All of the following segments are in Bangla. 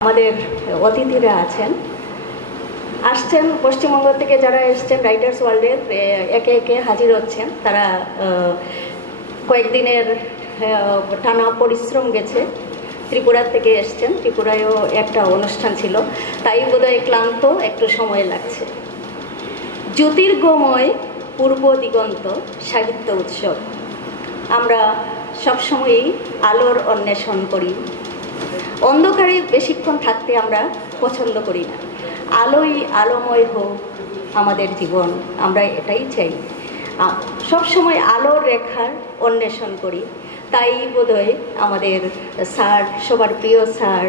আমাদের অতিথিরা আছেন আসছেন পশ্চিমবঙ্গ থেকে যারা এসছেন রাইটার্স ওয়ার্ল্ডের একে একে হাজির হচ্ছেন। তারা কয়েকদিনের টানা পরিশ্রম গেছে। ত্রিপুরা থেকে এসছেন, ত্রিপুরায়ও একটা অনুষ্ঠান ছিল, তাই বোধহয় ক্লান্ত, একটু সময় লাগছে। জ্যোতির্গময় পূর্ব দিগন্ত সাহিত্য উৎসব। আমরা সবসময়ই আলোর অন্বেষণ করি, অন্ধকারে বেশিক্ষণ থাকতে আমরা পছন্দ করি না। আলোই আলোময় হোক আমাদের জীবন, আমরা এটাই চাই। সবসময় আলোর রেখার অন্বেষণ করি। তাই বোধহয় আমাদের স্যার, সবার প্রিয় স্যার,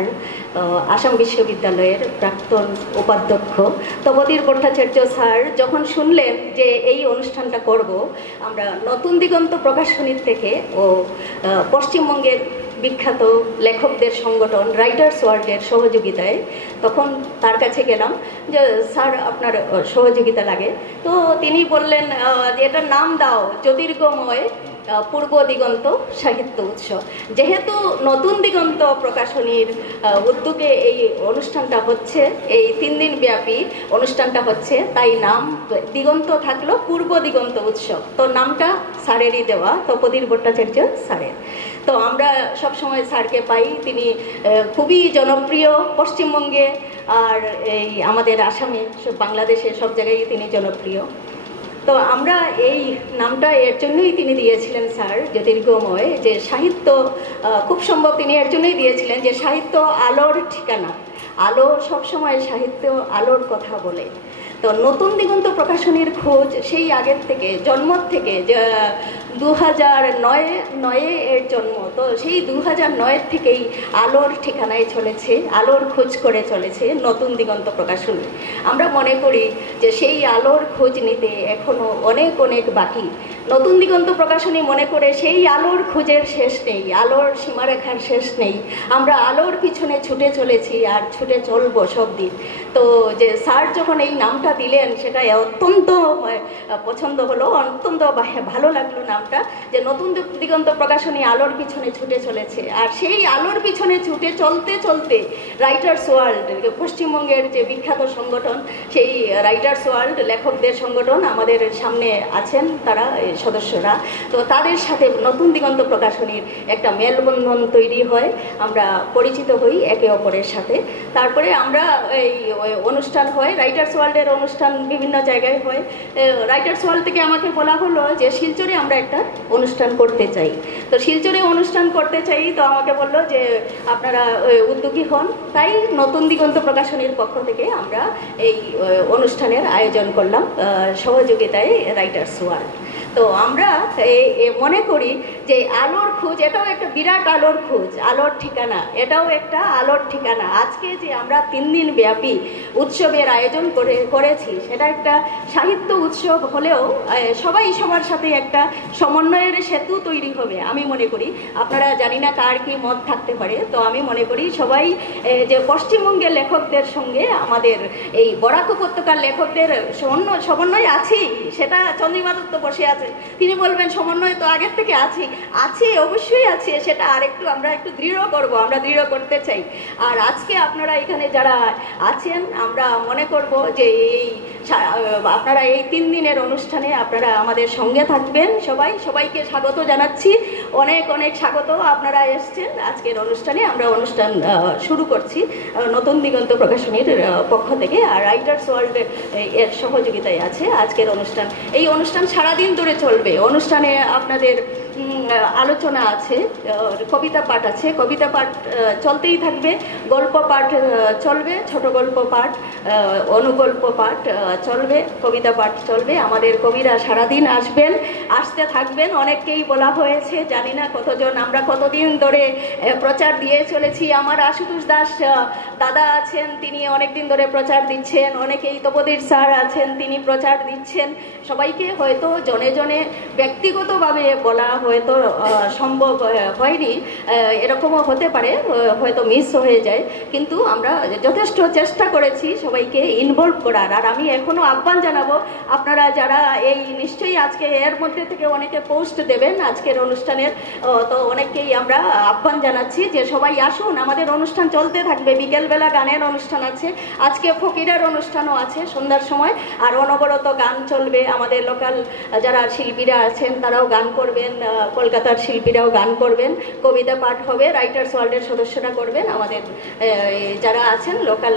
আসাম বিশ্ববিদ্যালয়ের প্রাক্তন উপাধ্যক্ষ তপোধীর ভট্টাচার্য স্যার যখন শুনলেন যে এই অনুষ্ঠানটা করব আমরা নতুন দিগন্ত প্রকাশনীর থেকে ও পশ্চিমবঙ্গের বিখ্যাত লেখকদের সংগঠন রাইটার্স ওয়ার্ল্ডের সহযোগিতায়, তখন তার কাছে গেলাম যে স্যার আপনার সহযোগিতা লাগে। তো তিনি বললেন যে এটার নাম দাও জ্যোতির্গময় পূর্ব দিগন্ত সাহিত্য উৎসব। যেহেতু নতুন দিগন্ত প্রকাশনীর উদ্যোগে এই অনুষ্ঠানটা হচ্ছে, এই 3 দিন ব্যাপী অনুষ্ঠানটা হচ্ছে, তাই নাম দিগন্ত থাকলো পূর্ব দিগন্ত উৎসব। তো নামটা স্যারেরই দেওয়া, তপোধীর ভট্টাচার্য স্যারের। তো আমরা সবসময় স্যারকে পাই, তিনি খুবই জনপ্রিয় পশ্চিমবঙ্গে, আর এই আমাদের আসামে, বাংলাদেশে সব জায়গায় তিনি জনপ্রিয়। তো আমরা এই নামটা এর জন্যই তিনি দিয়েছিলেন স্যার, জ্যোতির্গময়, যে সাহিত্য খুব সম্ভব তিনি এর জন্যই দিয়েছিলেন যে সাহিত্য আলোর ঠিকানা। আলো সবসময় সাহিত্য আলোর কথা বলে। তো নতুন দিগন্ত প্রকাশনীর খোঁজ সেই আগের থেকে, জন্ম থেকে, 2009 এর জন্ম। তো সেই 2009 থেকেই আলোর ঠিকানায় চলেছে, আলোর খোঁজ করে চলেছে নতুন দিগন্ত প্রকাশনী। আমরা মনে করি যে সেই আলোর খোঁজ নিতে এখনও অনেক অনেক বাকি। নতুন দিগন্ত প্রকাশনী মনে করে সেই আলোর খোঁজের শেষ নেই, আলোর সীমারেখার শেষ নেই। আমরা আলোর পিছনে ছুটে চলেছি আর ছুটে চলবো সব দিন। তো যে স্যার যখন এই নামটা দিলেন সেটা অত্যন্ত পছন্দ হলো, অত্যন্ত ভালো লাগলো নামটা, যে নতুন দিগন্ত প্রকাশনী আলোর পিছনে ছুটে চলেছে। আর সেই আলোর পিছনে ছুটে চলতে চলতে রাইটার্স ওয়ার্ল্ড, পশ্চিমবঙ্গের যে বিখ্যাত সংগঠন, সেই রাইটার্স ওয়ার্ল্ড লেখকদের সংগঠন আমাদের সামনে আছেন, তারা সদস্যরা। তো তাদের সাথে নতুন দিগন্ত প্রকাশনীর একটা মেলবন্ধন তৈরি হয়, আমরা পরিচিত হই একে অপরের সাথে। তারপরে আমরা এই অনুষ্ঠান হয়, রাইটার্স ওয়ার্ল্ডের অনুষ্ঠান বিভিন্ন জায়গায় হয়। রাইটার্স ওয়ার্ল্ড থেকে আমাকে বলা হলো যে শিলচরে আমরা একটা অনুষ্ঠান করতে চাই। তো শিলচরে অনুষ্ঠান করতে চাই, তো আমাকে বললো যে আপনারা উদ্যোগী হন। তাই নতুন দিগন্ত প্রকাশনীর পক্ষ থেকে আমরা এই অনুষ্ঠানের আয়োজন করলাম সহযোগিতায় রাইটার্স ওয়ার্ল্ড। তো আমরা মনে করি যে আলোর খোঁজ, এটাও একটা বিরাট আলোর খোঁজ, আলোর ঠিকানা, এটাও একটা আলোর ঠিকানা। আজকে যে আমরা 3 দিন ব্যাপী উৎসবের আয়োজন করেছি, সেটা একটা সাহিত্য উৎসব হলেও সবাই সবার সাথে একটা সমন্বয়ের সেতু তৈরি হবে আমি মনে করি। আপনারা জানি না কার কি মত থাকতে পারে, তো আমি মনে করি সবাই যে পশ্চিমবঙ্গের লেখকদের সঙ্গে আমাদের এই বরাক উপত্যকার লেখকদের সমন্বয় আছেই। সেটা চন্দ্রিমা দত্ত বসে আছে, তিনি বলবেন সমন্বয় তো আগের থেকে আছে, অবশ্যই আছে। সেটা আরেকটু আমরা একটু দৃঢ় করব, আমরা দৃঢ় করতে চাই। আর আজকে আপনারা এখানে যারা আছেন, আমরা মনে করব যে আপনারা এই 3 দিনের অনুষ্ঠানে আপনারা আমাদের সঙ্গে থাকবেন। সবাইকে স্বাগত জানাচ্ছি, অনেক অনেক স্বাগত। আপনারা এসছেন আজকের অনুষ্ঠানে। আমরা অনুষ্ঠান শুরু করছি নতুন দিগন্ত প্রকাশনীর পক্ষ থেকে, আর রাইটার্স ওয়ার্ল্ড এর সহযোগিতায় আছে আজকের অনুষ্ঠান। এই অনুষ্ঠান সারাদিন ধরে চলবে। অনুষ্ঠানে আপনাদের আলোচনা আছে, কবিতা পাঠ আছে, কবিতা পাঠ চলতেই থাকবে, গল্প পাঠ চলবে, ছোট গল্প পাঠ, অনুগল্প পাঠ চলবে, কবিতা পাঠ চলবে। আমাদের কবিরা সারাদিন আসতে থাকবেন। অনেককেই বলা হয়েছে, জানি না কতজন, আমরা কতদিন ধরে প্রচার দিয়ে চলেছি। আমার আশুতোষ দাস দাদা আছেন, তিনি অনেকদিন ধরে প্রচার দিচ্ছেন। অনেকেই তপোধীর স্যার আছেন, তিনি প্রচার দিচ্ছেন। সবাইকে হয়তো জনে জনে ব্যক্তিগতভাবে বলা হয়তো সম্ভব হয়নি, এরকমও হতে পারে, হয়তো মিস হয়ে যায়, কিন্তু আমরা যথেষ্ট চেষ্টা করেছি সবাইকে ইনভলভ করার। আর আমি এখনও আহ্বান জানাবো, আপনারা যারা এই নিশ্চয়ই আজকে এর মধ্যে থেকে অনেকে পোস্ট দেবেন আজকের অনুষ্ঠানের, তো অনেককেই আমরা আহ্বান জানাচ্ছি যে সবাই আসুন, আমাদের অনুষ্ঠান চলতে থাকবে। বিকেলবেলা গানের অনুষ্ঠান আছে, আজকে ফকিরের অনুষ্ঠানও আছে সন্ধ্যার সময়, আর অনবরত গান চলবে। আমাদের লোকাল যারা শিল্পীরা আছেন তারাও গান করবেন, কলকাতার শিল্পীরাও গান করবেন, কবিতা পাঠ হবে, রাইটার্স ওয়ার্ল্ডের সদস্যরা করবেন, আমাদের যারা আছেন লোকাল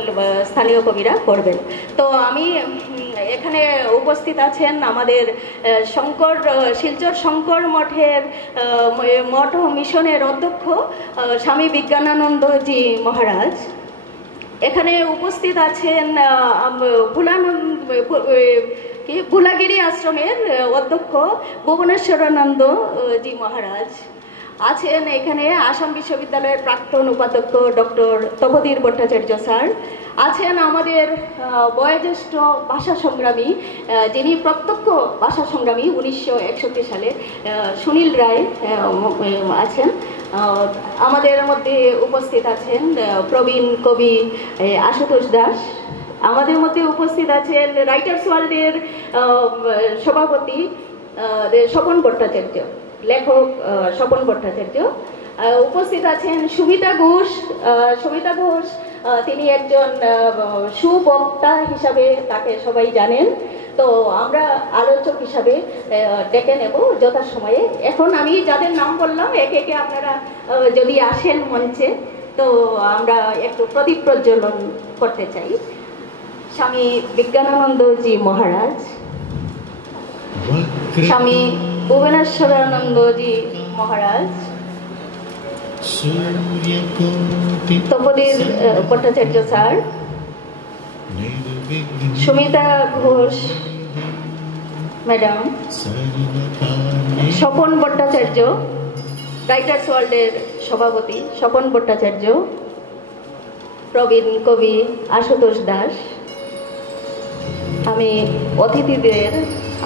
স্থানীয় কবিরা করবেন। তো আমি এখানে উপস্থিত আছেন আমাদের শিলচর শঙ্কর মঠের মঠ মঠমিশনের অধ্যক্ষ স্বামী বিজ্ঞানানন্দজি মহারাজ। এখানে উপস্থিত আছেন ভুলাগিরি আশ্রমের অধ্যক্ষ ভুবনেশ্বরানন্দ জি মহারাজ আছেন। এখানে আসাম বিশ্ববিদ্যালয়ের প্রাক্তন উপাধ্যক্ষ ডক্টর তপোধীর ভট্টাচার্য স্যার আছেন। আমাদের বয়োজ্যেষ্ঠ ভাষা সংগ্রামী, যিনি প্রত্যক্ষ ভাষা সংগ্রামী 1961 সালে, সুনীল রায় আছেন। আমাদের মধ্যে উপস্থিত আছেন প্রবীণ কবি আশুতোষ দাস। আমাদের মধ্যে উপস্থিত আছেন রাইটার্স ওয়ার্ল্ডের সভাপতি স্বপন ভট্টাচার্য, লেখক স্বপন ভট্টাচার্য। উপস্থিত আছেন সুমিতা ঘোষ। সুমিতা ঘোষ তিনি একজন সুবক্তা হিসাবে তাকে সবাই জানেন। তো আমরা আলোচক হিসাবে ডেকে নেব যথাসময়ে। এখন আমি যাদের নাম বললাম একে একে আপনারা যদি আসেন মঞ্চে, তো আমরা একটু প্রদীপ প্রজ্বলন করতে চাই। স্বামী Bijnananandaji Maharaj, Swami Bhubaneswaranandaji Maharaj, Tapodhir Bhattacharya sir, Sumita Ghosh madam, Swapan Bhattacharya writers ওয়ার্ল্ডের সভাপতি স্বপন ভট্টাচার্য, প্রবীণ কবি আশুতোষ দাস। আমি অতিথিদের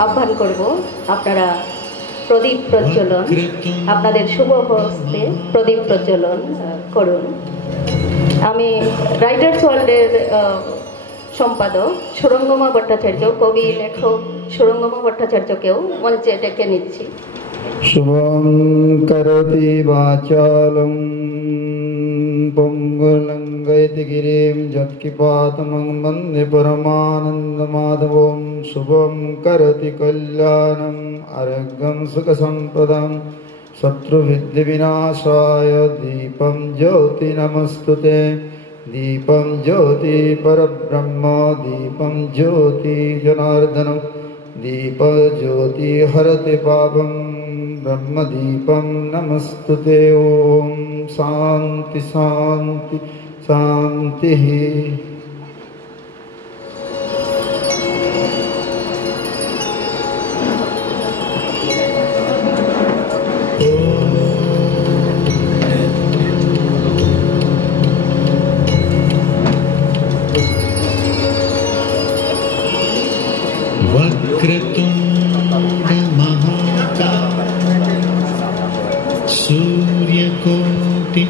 আহ্বান করব, আপনারা প্রদীপ প্রজ্বলন, আপনাদের শুভ হস্তে প্রদীপ প্রজ্বলন করুন। আমি রাইটার্স ওয়ার্ল্ডের সম্পাদক সুরঙ্গমা ভট্টাচার্য, কবি লেখক সুরঙ্গমা ভট্টাচার্যকেও মঞ্চে ডেকে নিচ্ছি। শুভং করতি বাচালং পঙ্গুলঙ্গয়তি গিরিম যৎকিপাতমং বন্দে পরমানন্দমাধবং। শুভং করতি কল্যাণং আরোগ্যং সুখসম্পদং শত্রুবিদ্ধিবিনাশায় দীপং জ্যোতি নমস্তুতে। দীপং জ্যোতি পরব্রহ্ম দীপং জ্যোতি জনার্দনং। দীপ জ্যোতি হরতি পাপং ব্রহ্মদীপং নমস্তুতে। ওম শান্তি শান্তি শান্তি। वक्रतुण्ड महाकाय सूर्यकोटि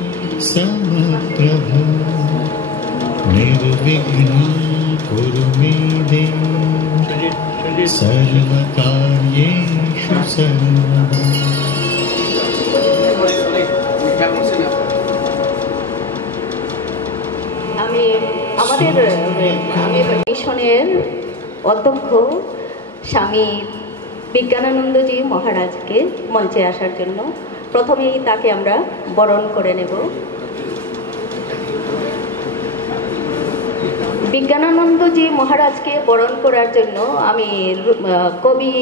समप्रभ निर्विघ्नं कुरु मे देव सर्वकार्येषु सर्वदा। আমাদের মিশনের অধ্যক্ষ স্বামী বিজ্ঞানানন্দজি মহারাজকে মঞ্চে আসার জন্য প্রথমেই তাকে আমরা বরণ করে নেব। বিজ্ঞানানন্দজি মহারাজকে বরণ করার জন্য আমি কবি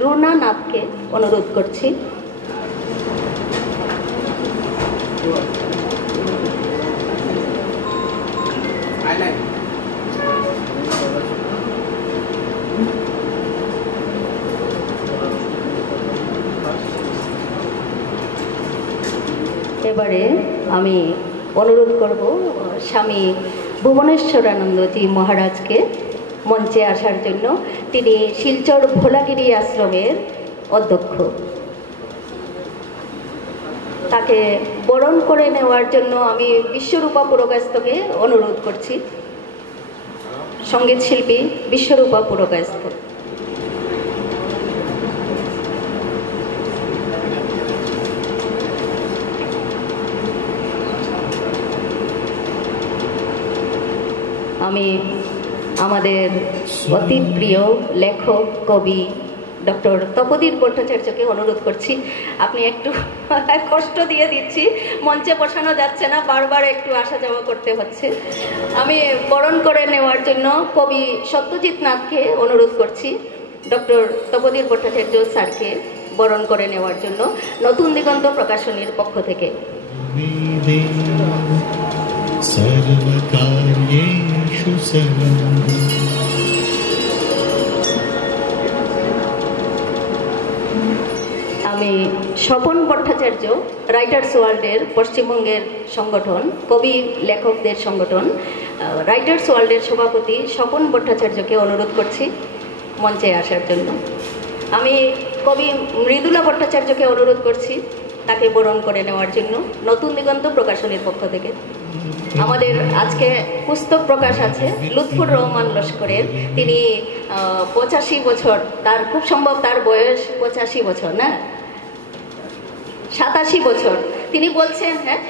রুনা নাথকে অনুরোধ করছি। এবারে আমি অনুরোধ করব স্বামী ভুবনেশ্বরানন্দজি মহারাজকে মঞ্চে আসার জন্য। তিনি শিলচর ভোলাগিরি আশ্রমের অধ্যক্ষ। তাকে বরণ করে নেওয়ার জন্য আমি বিশ্বরূপা পুরকায়স্থকে অনুরোধ করছি। সঙ্গীত শিল্পী বিশ্বরূপা পুরকায়স্থ। আমি আমাদের অতি প্রিয় লেখক কবি ডক্টর তপোদীপ ভট্টাচার্যকে অনুরোধ করছি। আপনি একটু কষ্ট দিয়ে দিচ্ছি, মঞ্চে বসানো যাচ্ছে না, বারবার একটু আসা যাওয়া করতে হচ্ছে। আমি বরণ করে নেওয়ার জন্য কবি সত্যজিৎ নাথকে অনুরোধ করছি, ডক্টর তপোদীপ ভট্টাচার্য স্যারকে বরণ করে নেওয়ার জন্য নতুন দিগন্ত প্রকাশনীর পক্ষ থেকে। सर्वकार्येषु सर्वदा আমি স্বপন ভট্টাচার্য, রাইটার্স ওয়ার্ল্ডের পশ্চিমবঙ্গের সংগঠন, কবি লেখকদের সংগঠন রাইটার্স ওয়ার্ল্ডের সভাপতি স্বপন ভট্টাচার্যকে অনুরোধ করছি মঞ্চে আসার জন্য। আমি কবি মৃদুলা ভট্টাচার্যকে অনুরোধ করছি তাকে বরণ করে নেওয়ার জন্য নতুন দিগন্ত প্রকাশনীর পক্ষ থেকে। আমাদের আজকে পুস্তক প্রকাশ আছে লুৎফুর রহমান লস্করের, তিনি 85 বছর, তার খুব সম্ভব তার বয়স 85 বছর না 87 বছর, তিনি বলছেন হ্যাঁ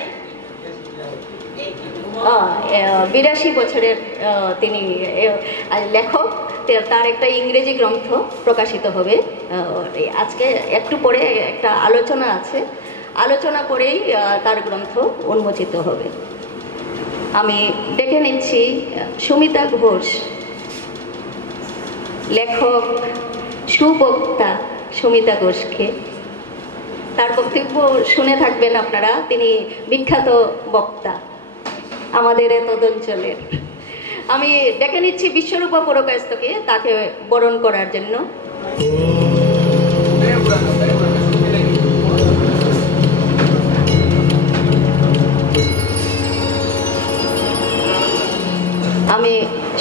82 বছরের তিনি লেখক। তার একটা ইংরেজি গ্রন্থ প্রকাশিত হবে আজকে, একটু পরে একটা আলোচনা আছে, আলোচনা করেই তার গ্রন্থ উন্মোচিত হবে। আমি ডেকে নিচ্ছি সুমিতা ঘোষ, লেখক সুবক্তা সুমিতা ঘোষকে। তার বক্তব্য শুনে থাকবেন আপনারা, তিনি বিখ্যাত বক্তা আমাদের তদঞ্চলের। আমি ডেকে নিচ্ছি বিশ্বরূপা পুরকায়স্থকে তাকে বরণ করার জন্য। আমি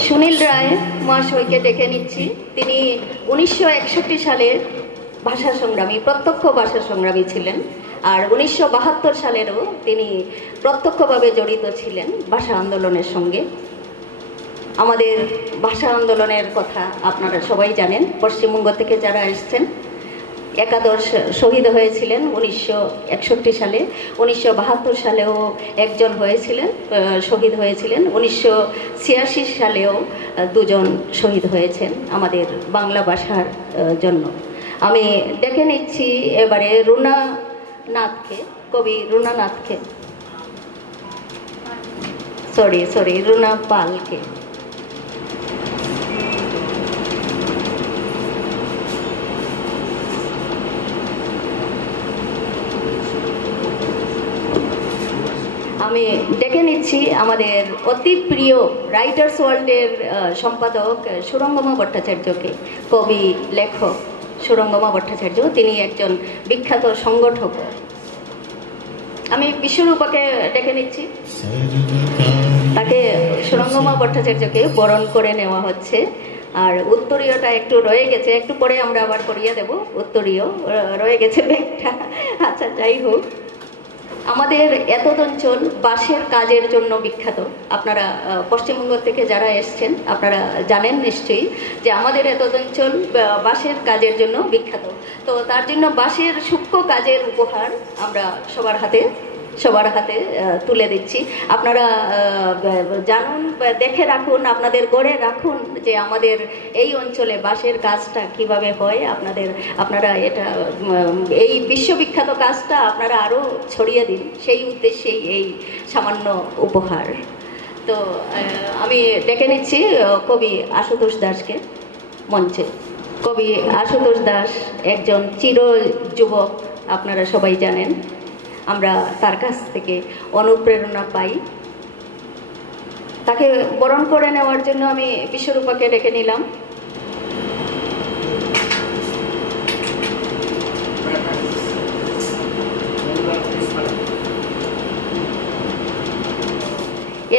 সুনীল রায় মহাশয়কে ডেকে নিচ্ছি, তিনি 1961 সালের ভাষা সংগ্রামী, প্রত্যক্ষ ভাষা সংগ্রামী ছিলেন, আর 1972 সালেরও তিনি প্রত্যক্ষভাবে জড়িত ছিলেন ভাষা আন্দোলনের সঙ্গে। আমাদের ভাষা আন্দোলনের কথা আপনারা সবাই জানেন, পশ্চিমবঙ্গ থেকে যারা এসছেন। একাদশ শহীদ হয়েছিলেন 1961 সালে, 1972 সালেও একজন হয়েছিলেন, শহীদ হয়েছিলেন, 1986 সালেও দুজন শহীদ হয়েছেন আমাদের বাংলা ভাষার জন্য। আমি ডেকে নিচ্ছি এবারে রুনা নাথকে, কবি রুনা নাথকে, সরি রুনা পালকে। আমি ডেকে নিচ্ছি আমাদের অতি প্রিয় রাইটার্স ওয়ার্ল্ডের সম্পাদক সুরঙ্গমা ভট্টাচার্যকে, কবি লেখক সুরঙ্গমা ভট্টাচার্য, তিনি একজন বিখ্যাত সংগঠক। আমি বিশ্বরূপাকে ডেকে নিচ্ছি, তাকে সুরঙ্গমা ভট্টাচার্যকে বরণ করে নেওয়া হচ্ছে। আর উত্তরীয়টা একটু রয়ে গেছে, একটু পরে আমরা আবার করিয়ে দেব, উত্তরীয় রয়ে গেছে ব্যাগটা। আচ্ছা, যাই হোক, আমাদের এতদঞ্চল বাঁশের কাজের জন্য বিখ্যাত। আপনারা পশ্চিমবঙ্গ থেকে যারা এসছেন আপনারা জানেন নিশ্চয়ই যে আমাদের এতদঞ্চল বাঁশের কাজের জন্য বিখ্যাত। তো তার জন্য বাঁশের সূক্ষ্ম কাজের উপহার আমরা সবার হাতে তুলে দিচ্ছি। আপনারা জানুন, দেখে রাখুন, আপনাদের গড়ে রাখুন যে আমাদের এই অঞ্চলে বাঁশের কাজটা কিভাবে হয়। আপনারা এটা এই বিশ্ববিখ্যাত কাজটা আপনারা আরও ছড়িয়ে দিন, সেই উদ্দেশ্যেই এই সামান্য উপহার। তো আমি ডেকে নিচ্ছি কবি আশুতোষ দাসকে মঞ্চে। কবি আশুতোষ দাস একজন চির যুবক, আপনারা সবাই জানেন, আমরা তার কাছ থেকে অনুপ্রেরণা পাই। তাকে বরণ করে নেওয়ার জন্য আমি বিশ্বরূপাকে ডেকে নিলাম।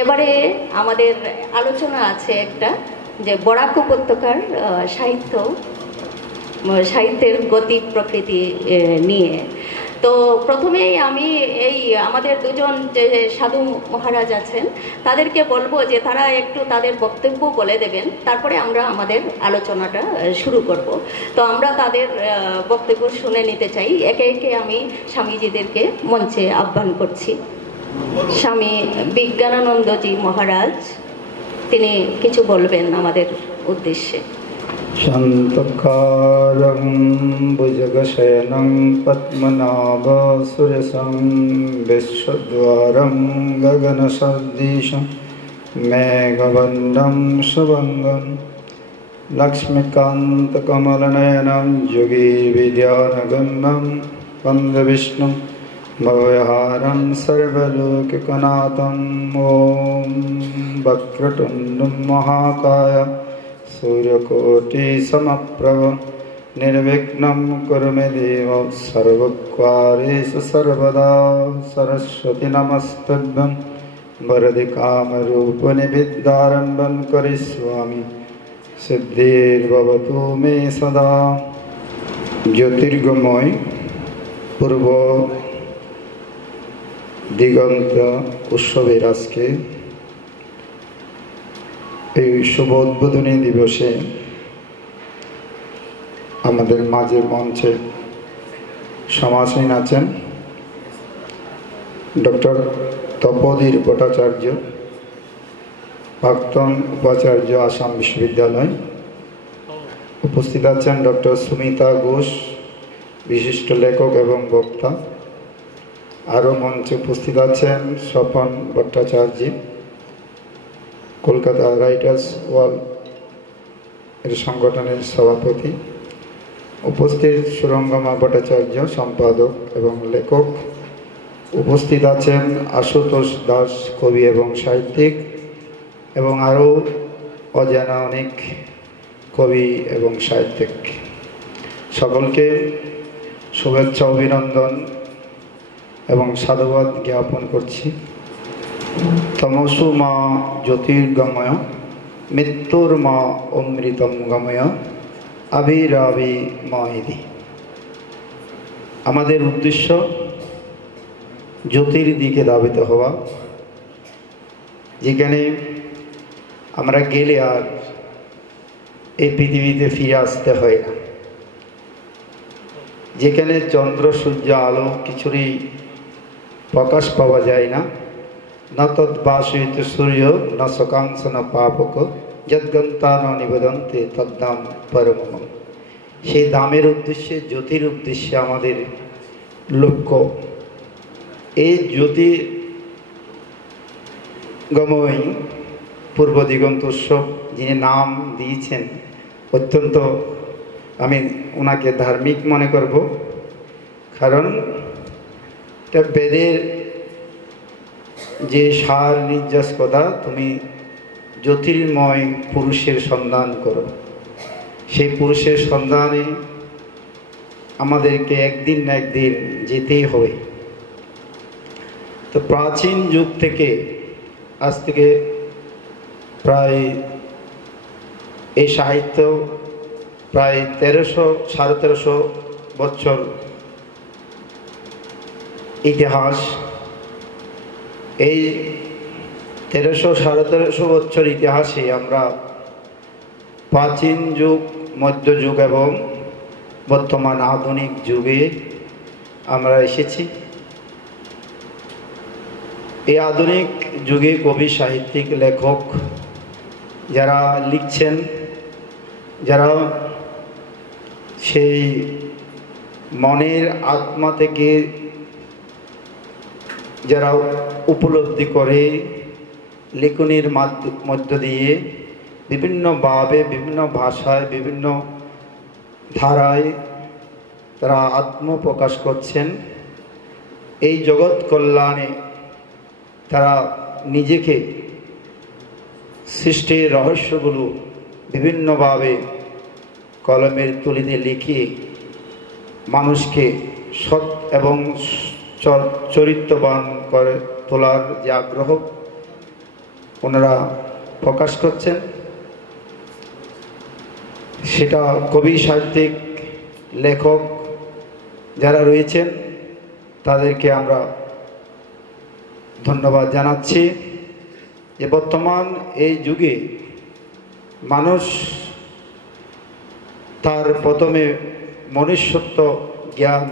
এবারে আমাদের আলোচনা আছে একটা, যে বরাক উপত্যকার সাহিত্যের গতি প্রকৃতি নিয়ে। তো প্রথমেই আমি এই আমাদের দুজন যে সাধু মহারাজ আছেন তাদেরকে বলবো যে তারা একটু তাদের বক্তব্য বলে দেবেন, তারপরে আমরা আমাদের আলোচনাটা শুরু করব। তো আমরা তাদের বক্তব্য শুনে নিতে চাই। একে একে আমি স্বামীজিদেরকে মঞ্চে আহ্বান করছি। স্বামী বিজ্ঞানানন্দজি মহারাজ তিনি কিছু বলবেন আমাদের উদ্দেশ্যে। শান্তকারং ভুজগশয়নং পদ্মনাভসুরেশং বিশ্বদ্বারং গগনসদৃশং মেঘবন্ধং শুভঙ্গং লক্ষ্মীকান্তকমলনয়नं যোগীবিদ্যানগম্যं বন্দে বিষ্ণুं ভবহারং সর্বলোকৈকনাথং। ওম বক্রতুণ্ডং মহাকায় सूर्यकोटि समप्रभ निर्विघ्नं कुरु मे देव सर्वकार्येषु सर्वदा। सरस्वती नमस्तुभ्यं वरदे कामरूपिणि विद्यारम्भं करिष्यामि सिद्धिर्भवतु मे सदा। ज्योतिर्गमय पूर्व दिगंत उत्सवेर आजके এই শুভ উদ্বোধনী দিবসে আমাদের মাঝে মঞ্চে সমাসীন আছেন ডক্টর তপোধীর ভট্টাচার্য, প্রাক্তন উপাচার্য আসাম বিশ্ববিদ্যালয়। উপস্থিত আছেন ডক্টর সুমিতা ঘোষ, বিশিষ্ট লেখক এবং বক্তা। আরও মঞ্চে উপস্থিত আছেন স্বপন ভট্টাচার্য, কলকাতা রাইটার্স ওয়াল এর সংগঠনের সভাপতি। উপস্থিত সুরঙ্গমা ভট্টাচার্য, সম্পাদক এবং লেখক। উপস্থিত আছেন আশুতোষ দাস, কবি এবং সাহিত্যিক, এবং আরও অজানা অনেক কবি এবং সাহিত্যিক। সকলকে শুভেচ্ছা, অভিনন্দন এবং সাধুবাদ জ্ঞাপন করছি। তমসু মা জ্যোতির্গময় মৃত্যুর মা অমৃতম গময় আবিরাবি মাহিদি। আমাদের উদ্দেশ্য জ্যোতির দিকে ধাবিত হওয়া, যেখানে আমরা গেলে আর এই পৃথিবীতে ফিরে আসতে হয় না, যেখানে চন্দ্র সূর্য আলো কিছুরই প্রকাশ পাওয়া যায় না। না তদ্বাসিত সূর্য না সকাংশ না পাপক যদ্গন্তা ন নিবেদন্তে তদ্দাম পরমম। সেই দামের উদ্দেশ্যে, জ্যোতির উদ্দেশ্যে আমাদের লক্ষ্য। এই জ্যোতি গময় পূর্ব দিগন্ত উৎসব যিনি নাম দিয়েছেন, অত্যন্ত আমি ওনাকে ধার্মিক মনে করব, কারণ এটা বেদের যে সার নির্যাস কথা, তুমি জ্যোতির্ময় পুরুষের সন্ধান করো। সেই পুরুষের সন্ধানে আমাদেরকে একদিন না একদিন যেতেই হবে। তো প্রাচীন যুগ থেকে, আজ থেকে প্রায় এই সাহিত্য প্রায় 1300-1350 বছর ইতিহাস। এই 1300-1350 বছর ইতিহাসে আমরা প্রাচীন যুগ, মধ্যযুগ এবং বর্তমান আধুনিক যুগে আমরা এসেছি। এই আধুনিক যুগে কবি, সাহিত্যিক, লেখক যারা লিখছেন, যারা সেই মনের আত্মা থেকে যারা উপলব্ধি করে লেখনীর মধ্য দিয়ে বিভিন্নভাবে, বিভিন্ন ভাষায়, বিভিন্ন ধারায় তারা আত্মপ্রকাশ করছেন। এই জগৎ কল্যাণে তারা নিজেকে সৃষ্টির রহস্যগুলো বিভিন্নভাবে কলমের তুলিতে লিখে মানুষকে সৎ এবং চরিত্রবান করে তোলার যে আগ্রহ ওনারা প্রকাশ করছেন, সেটা কবি, সাহিত্যিক, লেখক যারা রয়েছেন তাদেরকে আমরা ধন্যবাদ জানাচ্ছি যে বর্তমান এই যুগে মানুষ তার প্রথমে মনুষ্যত্ব জ্ঞান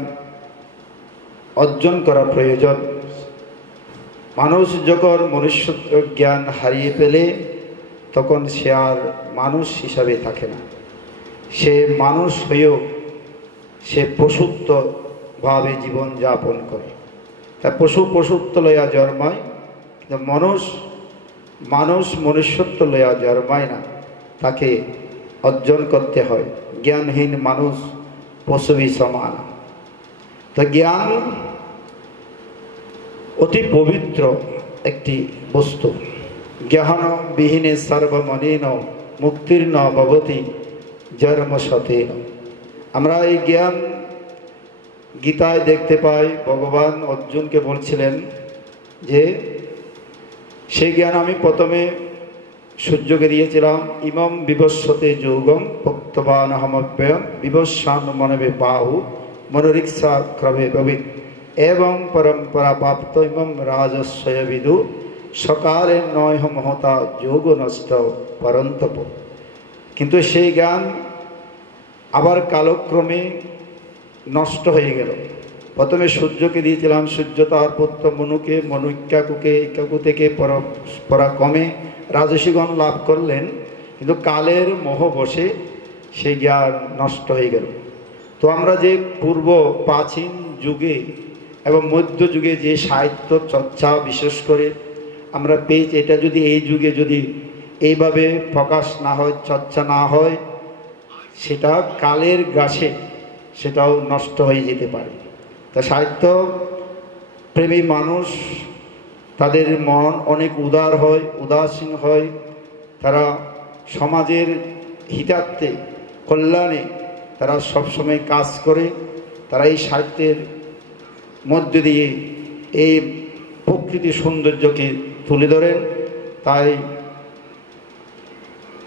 অর্জন করা প্রয়োজন। মানুষ যখন মনুষ্যত্ব জ্ঞান হারিয়ে ফেলে তখন সে আর মানুষ হিসাবে থাকে না, সে মানুষ হয়েও সে পশুত্বভাবে জীবনযাপন করে। তা পশুত্ব লইয়া জন্মায়, কিন্তু মানুষ মনুষ্যত্ব লইয়া জন্মায় না, তাকে অর্জন করতে হয়। জ্ঞানহীন মানুষ পশুবি সমান। তো জ্ঞান অতি পবিত্র একটি বস্তু। জ্ঞান বিহীনে সর্বমনীন মুক্তির্ন ভবতি জন্মসতেন। আমরা এই জ্ঞান গীতায় দেখতে পাই, ভগবান অর্জুনকে বলছিলেন যে সেই জ্ঞান আমি প্রথমে সূর্যকে দিয়েছিলাম। ইমম বিবস্বতে যোগম ভক্তবান হমব্যয়ম বিবস্বান মনবে বাহু মনোরিক্ষা ক্রমে ভবিত এবং পরম্পরা প্রাপ্ত ইমম রাজস্বয় বিদু সকালে নয় মহতা যোগ নষ্ট পরন্তপ। কিন্তু সেই জ্ঞান আবার কালক্রমে নষ্ট হয়ে গেল। প্রথমে সূর্যকে দিয়েছিলাম, সূর্য তার পুত্র মনুকে, মনু ইক্ষ্বাকুকে, ইক্ষ্বাকু থেকে পরাক্রমে রাজসীগণ লাভ করলেন, কিন্তু কালের মোহ বসে সেই জ্ঞান নষ্ট হয়ে গেল। তো আমরা যে পূর্ব প্রাচীন যুগে এবং মধ্যযুগে যে সাহিত্য চর্চা বিশেষ করে আমরা পেয়েছি, এটা যদি এই যুগে যদি এইভাবে প্রকাশ না হয়, চর্চা না হয়, সেটা কালের গাছে সেটাও নষ্ট হয়ে যেতে পারে। তা সাহিত্য প্রেমী মানুষ, তাদের মন অনেক উদার হয়, উদাসীন হয়, তারা সমাজের হিতার্থে কল্যাণে তারা সবসময় কাজ করে। তারা এই সাহিত্যের মধ্য দিয়ে এই প্রকৃতি সৌন্দর্যকে তুলে ধরেন। তাই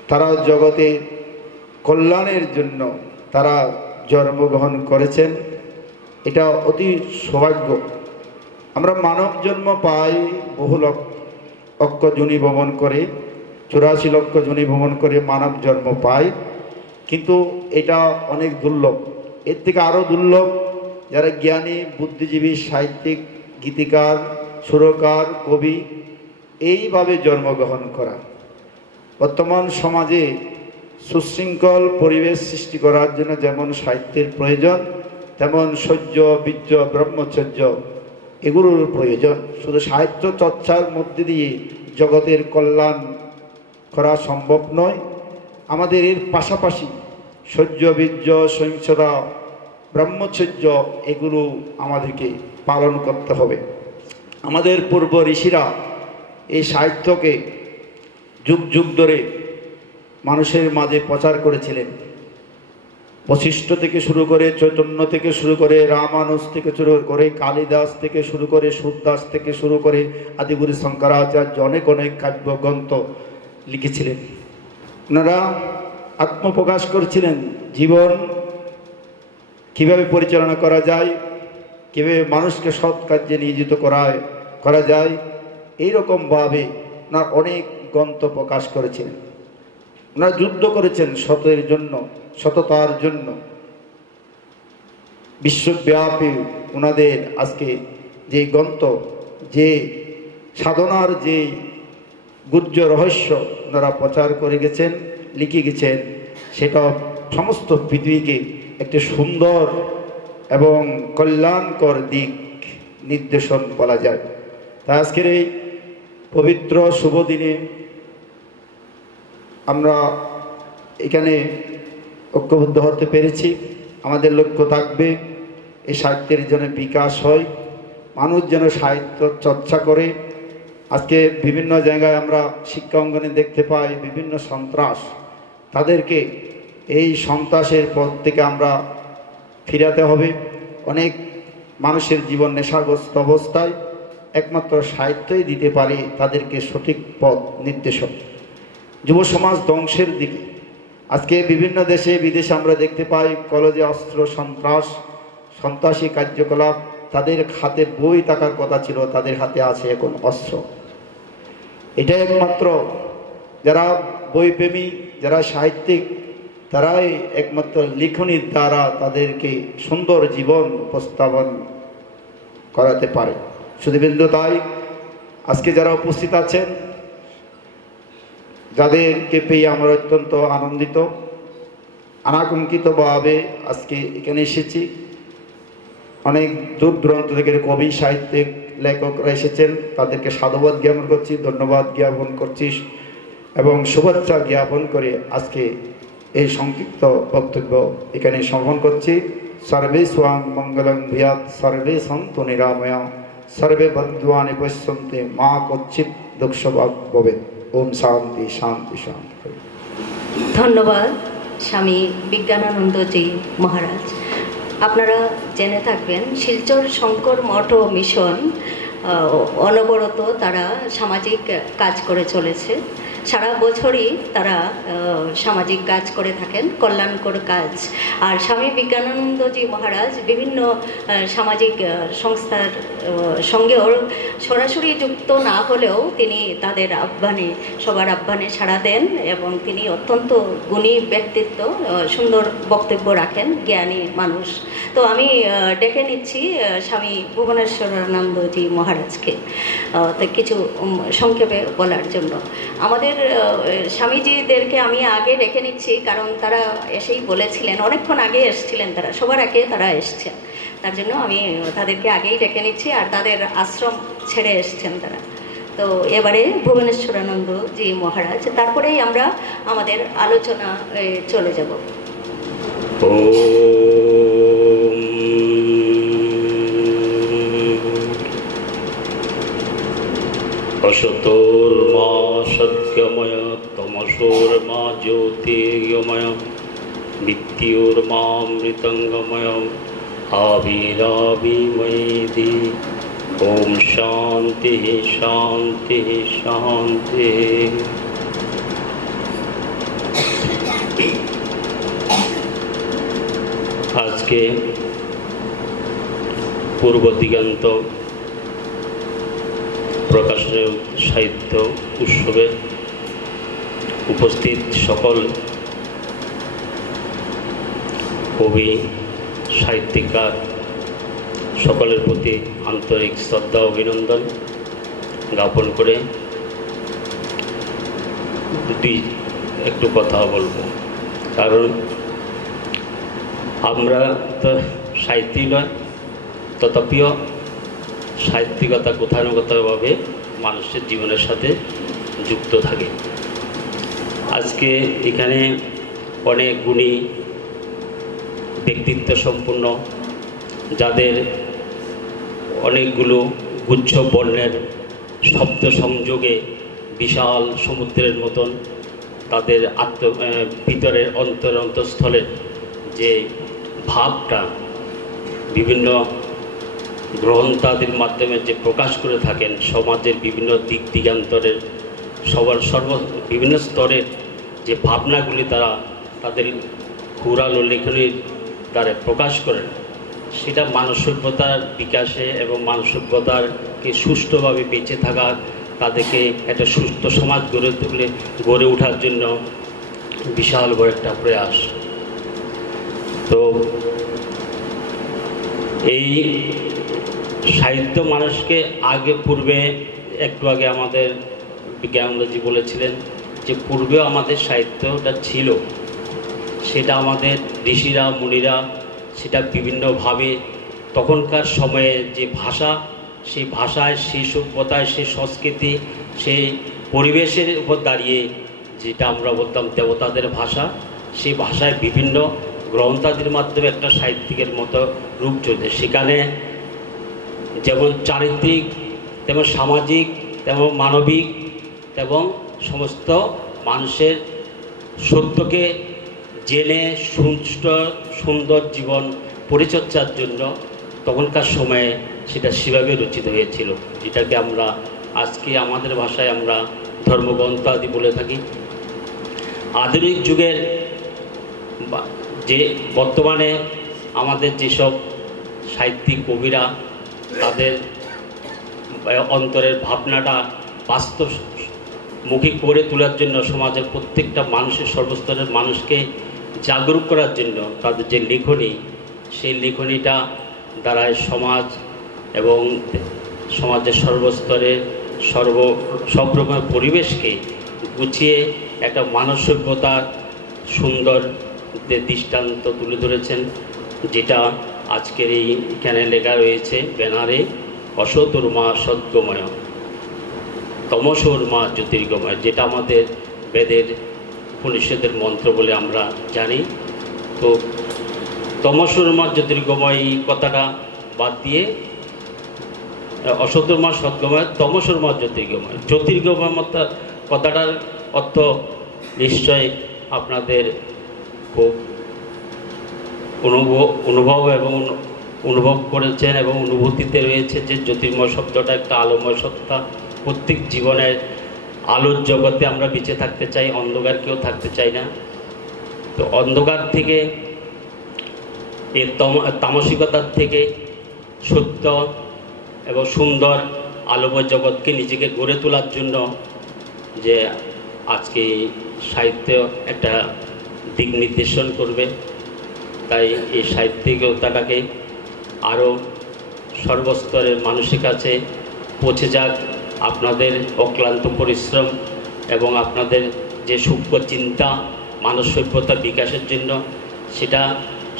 তারা জগতে কল্যাণের জন্য তারা জন্মগ্রহণ করেছেন। এটা অতি সৌভাগ্য। আমরা মানব জন্ম পাই বহু লক্ষ যোনি ভ্রমণ করে, 84 লক্ষ যোনি ভ্রমণ করে মানব জন্ম পাই, কিন্তু এটা অনেক দুর্লভ। এর থেকে আরও দুর্লভ যারা জ্ঞানী, বুদ্ধিজীবী, সাহিত্যিক, গীতিকার, সুরকার, কবি, এইভাবে জন্মগ্রহণ করা। বর্তমান সমাজে সুশৃঙ্খল পরিবেশ সৃষ্টি করার জন্য যেমন সাহিত্যের প্রয়োজন, তেমন শৌর্য, বীর্য, ব্রহ্মচর্য এগুলোর প্রয়োজন। শুধু সাহিত্য চর্চার মধ্যে দিয়ে জগতের কল্যাণ করা সম্ভব নয়। আমাদের এর পাশাপাশি শৌর্য, বীর্য, সহিংসতা, ব্রহ্মচর্য এগুলো আমাদেরকে পালন করতে হবে। আমাদের পূর্ব ঋষিরা এই সাহিত্যকে যুগ যুগ ধরে মানুষের মাঝে প্রচার করেছিলেন। বশিষ্ঠ থেকে শুরু করে, চৈতন্য থেকে শুরু করে, রামানুজ থেকে শুরু করে, কালিদাস থেকে শুরু করে, সুরদাস থেকে শুরু করে আদিগুরু শঙ্করাচার্য অনেক অনেক কাব্যগ্রন্থ লিখেছিলেন। ওনারা আত্মপ্রকাশ করেছিলেন, জীবন কিভাবে পরিচালনা করা যায়, কীভাবে মানুষকে সৎ কার্যে নিয়োজিত করা যায়, এইরকমভাবে ওনারা অনেক গ্রন্থ প্রকাশ করেছিলেন। ওনারা যুদ্ধ করেছেন সতের জন্য, সততার জন্য। বিশ্বব্যাপী ওনাদের আজকে যে গ্রন্থ, যে সাধনার যে গুহ্য রহস্য ওনারা প্রচার করে গেছেন, লিখে গেছেন, সেটা সমস্ত পৃথিবীকে একটি সুন্দর এবং কল্যাণকর দিক নির্দেশন বলা যায়। তাই আজকের এই পবিত্র শুভ দিনে আমরা এখানে ঐক্যবদ্ধ হতে পেরেছি। আমাদের লক্ষ্য থাকবে এই সাহিত্যের যেন বিকাশ হয়, মানুষ যেন সাহিত্য চর্চা করে। আজকে বিভিন্ন জায়গায় আমরা শিক্ষা অঙ্গনে দেখতে পাই বিভিন্ন সন্ত্রাস, তাদেরকে এই সন্ত্রাসের পথ থেকে আমরা ফিরাতে হবে। অনেক মানুষের জীবন নেশাগ্রস্ত অবস্থায় একমাত্র সাহিত্যই দিতে পারে তাদেরকে সঠিক পথ নির্দেশক। যুব সমাজ ধ্বংসের দিকে আজকে বিভিন্ন দেশে বিদেশে আমরা দেখতে পাই কলেজে অস্ত্র সন্ত্রাসী কার্যকলাপ তাদের হাতে বই থাকার কথা ছিল, তাদের হাতে আছে এখন অস্ত্র। এটা একমাত্র যারা বইপ্রেমী, যারা সাহিত্যিক, তারাই একমাত্র লিখনির দ্বারা তাদেরকে সুন্দর জীবন উপস্থাপন করাতে পারে। শুধুবিন্দু তাই, আজকে যারা উপস্থিত আছেন, যাদেরকে পেয়ে আমরা অত্যন্ত আনন্দিত, অনাকাঙ্ক্ষিতভাবে আজকে এখানে এসেছি। অনেক দূর দূরান্ত থেকে কবি, সাহিত্যিক, লেখকরা এসেছেন, তাদেরকে সাধুবাদ জ্ঞাপন করছি, ধন্যবাদ জ্ঞাপন করছি এবং শুভেচ্ছা জ্ঞাপন করে আজকে এই সংক্ষিপ্ত বক্তব্য এখানে সমাপন করছি। সর্বে স্বাং মঙ্গলং ভূয়াৎ, সর্বে সন্তু নিরাময়া, সর্বে ভদ্রাণি পশ্যন্তে, মা কচ্চিৎ দুঃখভাগ ভবেৎ। ওম শান্তি শান্তি শান্তি। ধন্যবাদ স্বামী বিজ্ঞানানন্দজি মহারাজ। আপনারা জেনে থাকবেন শিলচর শঙ্কর মঠ ও মিশন অনবরত তারা সামাজিক কাজ করে চলেছে। সারা বছরই তারা সামাজিক কাজ করে থাকেন, কল্যাণকর কাজ। আর স্বামী বিজ্ঞানানন্দজি মহারাজ বিভিন্ন সামাজিক সংস্থার সঙ্গেও সরাসরি যুক্ত না হলেও তিনি তাদের আহ্বানে, সবার আহ্বানে সাড়া দেন এবং তিনি অত্যন্ত গুণী ব্যক্তিত্ব, সুন্দর বক্তব্য রাখেন, জ্ঞানী মানুষ। তো আমি ডেকে নিচ্ছি স্বামী ভুবনেশ্বরানন্দজি মহারাজকে তো কিছু সংক্ষেপে বলার জন্য। আমাদের স্বামীজিদেরকে আমি আগে ডেকে নিচ্ছি, কারণ তারা এসেই বলেছিলেন, অনেকক্ষণ আগে এসেছিলেন, তারা সবার আগে তারা এসছেন, তার জন্য আমি তাদেরকে আগেই ডেকে নিচ্ছি। আর তাদের আশ্রম ছেড়ে এসছেন তারা। তো এবারে ভুবনেশ্বরানন্দজি মহারাজ, তারপরেই আমরা আমাদের আলোচনা চলে যাব। असतोर्मा सत्यमय तमसोर्मा ज्योतिर्गमय मृत्योर्मामृतंगमय आविराविमयेति। ओम शांति शांति शांति। आज के पूर्व दिगंत প্রকাশনের সাহিত্য উৎসবে উপস্থিত সকল কবি, সাহিত্যিকার সকলের প্রতি আন্তরিক শ্রদ্ধা অভিনন্দন জ্ঞাপন করে একটু কথা বলবো। কারণ আমরা তো সাহিত্যিক নয়, তথাপিও সাহিত্যিকতা কোথাও না কোথাওভাবে মানুষের জীবনের সাথে যুক্ত থাকে। আজকে এখানে অনেক গুণী ব্যক্তিত্ব সম্পন্ন, যাদের অনেকগুলো গুচ্ছ বর্ণের শব্দ সংযোগে বিশাল সমুদ্রের মতন তাদের ভিতরের অন্তঃস্থলের যে ভাবটা বিভিন্ন গ্রন্থাদির মাধ্যমে যে প্রকাশ করে থাকেন, সমাজের বিভিন্ন দিক দিগান্তরের বিভিন্ন স্তরের যে ভাবনাগুলি তারা তাদের ঘুরালো লেখনীর দ্বারা প্রকাশ করেন, সেটা মানব সভ্যতার বিকাশে এবং মানব সভ্যতারকে সুষ্ঠুভাবে বেঁচে থাকা, তাদেরকে একটা সুস্থ সমাজ গড়ে ওঠার জন্য বিশাল বড় একটা প্রয়াস। তো এই সাহিত্য মানুষকে পূর্বে একটু আগে আমাদের বিজ্ঞানানন্দজি বলেছিলেন যে পূর্বেও আমাদের সাহিত্যটা ছিল, সেটা আমাদের ঋষিরা মুনিরা সেটা বিভিন্নভাবে তখনকার সময়ে যে ভাষা, সেই ভাষায়, সেই সভ্যতায়, সেই সংস্কৃতি, সেই পরিবেশের উপর দাঁড়িয়ে যেটা আমরা বলতাম দেবতাদের ভাষা, সেই ভাষায় বিভিন্ন গ্রন্থাদির মাধ্যমে একটা সাহিত্যিকের মতো রূপ চলছে। সেখানে যেমন চারিত্রিক, তেমন সামাজিক, তেমন মানবিক, এবং সমস্ত মানুষের সত্যকে জেনে সুন্দর জীবন পরিচর্যার জন্য তখনকার সময়ে সেটা সেভাবে রচিত হয়েছিল, যেটাকে আমরা আজকে আমাদের ভাষায় আমরা ধর্মগ্রন্থ আদি বলে থাকি। আধুনিক যুগের যে বর্তমানে আমাদের যেসব সাহিত্যিক কবিরা তাদের অন্তরের ভাবনাটা বাস্তবমুখী করে তোলার জন্য সমাজের প্রত্যেকটা মানুষের সর্বস্তরের মানুষকে জাগরুক করার জন্য তাদের যে লেখনী, সেই লেখনীটা দ্বারাই সমাজ এবং সমাজের সর্বস্তরের সব রকমের পরিবেশকে গুছিয়ে একটা মানব সভ্যতার সুন্দর দৃষ্টান্ত তুলে ধরেছেন, যেটা আজকের এইখানে লেখা রয়েছে ব্যানারে, অসতোর মা সদ্গময়, তমসোর মা জ্যোতির্গময়, যেটা আমাদের বেদের উপনিষদের মন্ত্র বলে আমরা জানি। তো তমসোর মা জ্যোতির্গময় এই কথাটা বাদ দিয়ে অসতোর মা সদ্গময়, তমসোর মা জ্যোতির্গময়, জ্যোতির্গময় কথাটার অর্থ নিশ্চয় আপনাদের খুব অনুভব করেছেন এবং অনুভূতিতে রয়েছে যে জ্যোতির্ময় শব্দটা একটা আলোময় সত্তা। প্রত্যেক জীবনের আলোর জগতে আমরা বেঁচে থাকতে চাই, অন্ধকার কেউ থাকতে চাই না। তো অন্ধকার থেকে, এর তামসিকতার থেকে সত্য এবং সুন্দর আলোময় জগৎকে নিজেকে গড়ে তোলার জন্য যে আজকে সাহিত্য একটা দিক নির্দেশন করবে, তাই এই সাহিত্যিকতাটাকে আরও সর্বস্তরের মানুষের কাছে পৌঁছে যাক। আপনাদের অক্লান্ত পরিশ্রম এবং আপনাদের যে সূক্ষ্ম চিন্তা মানব সভ্যতা বিকাশের জন্য, সেটা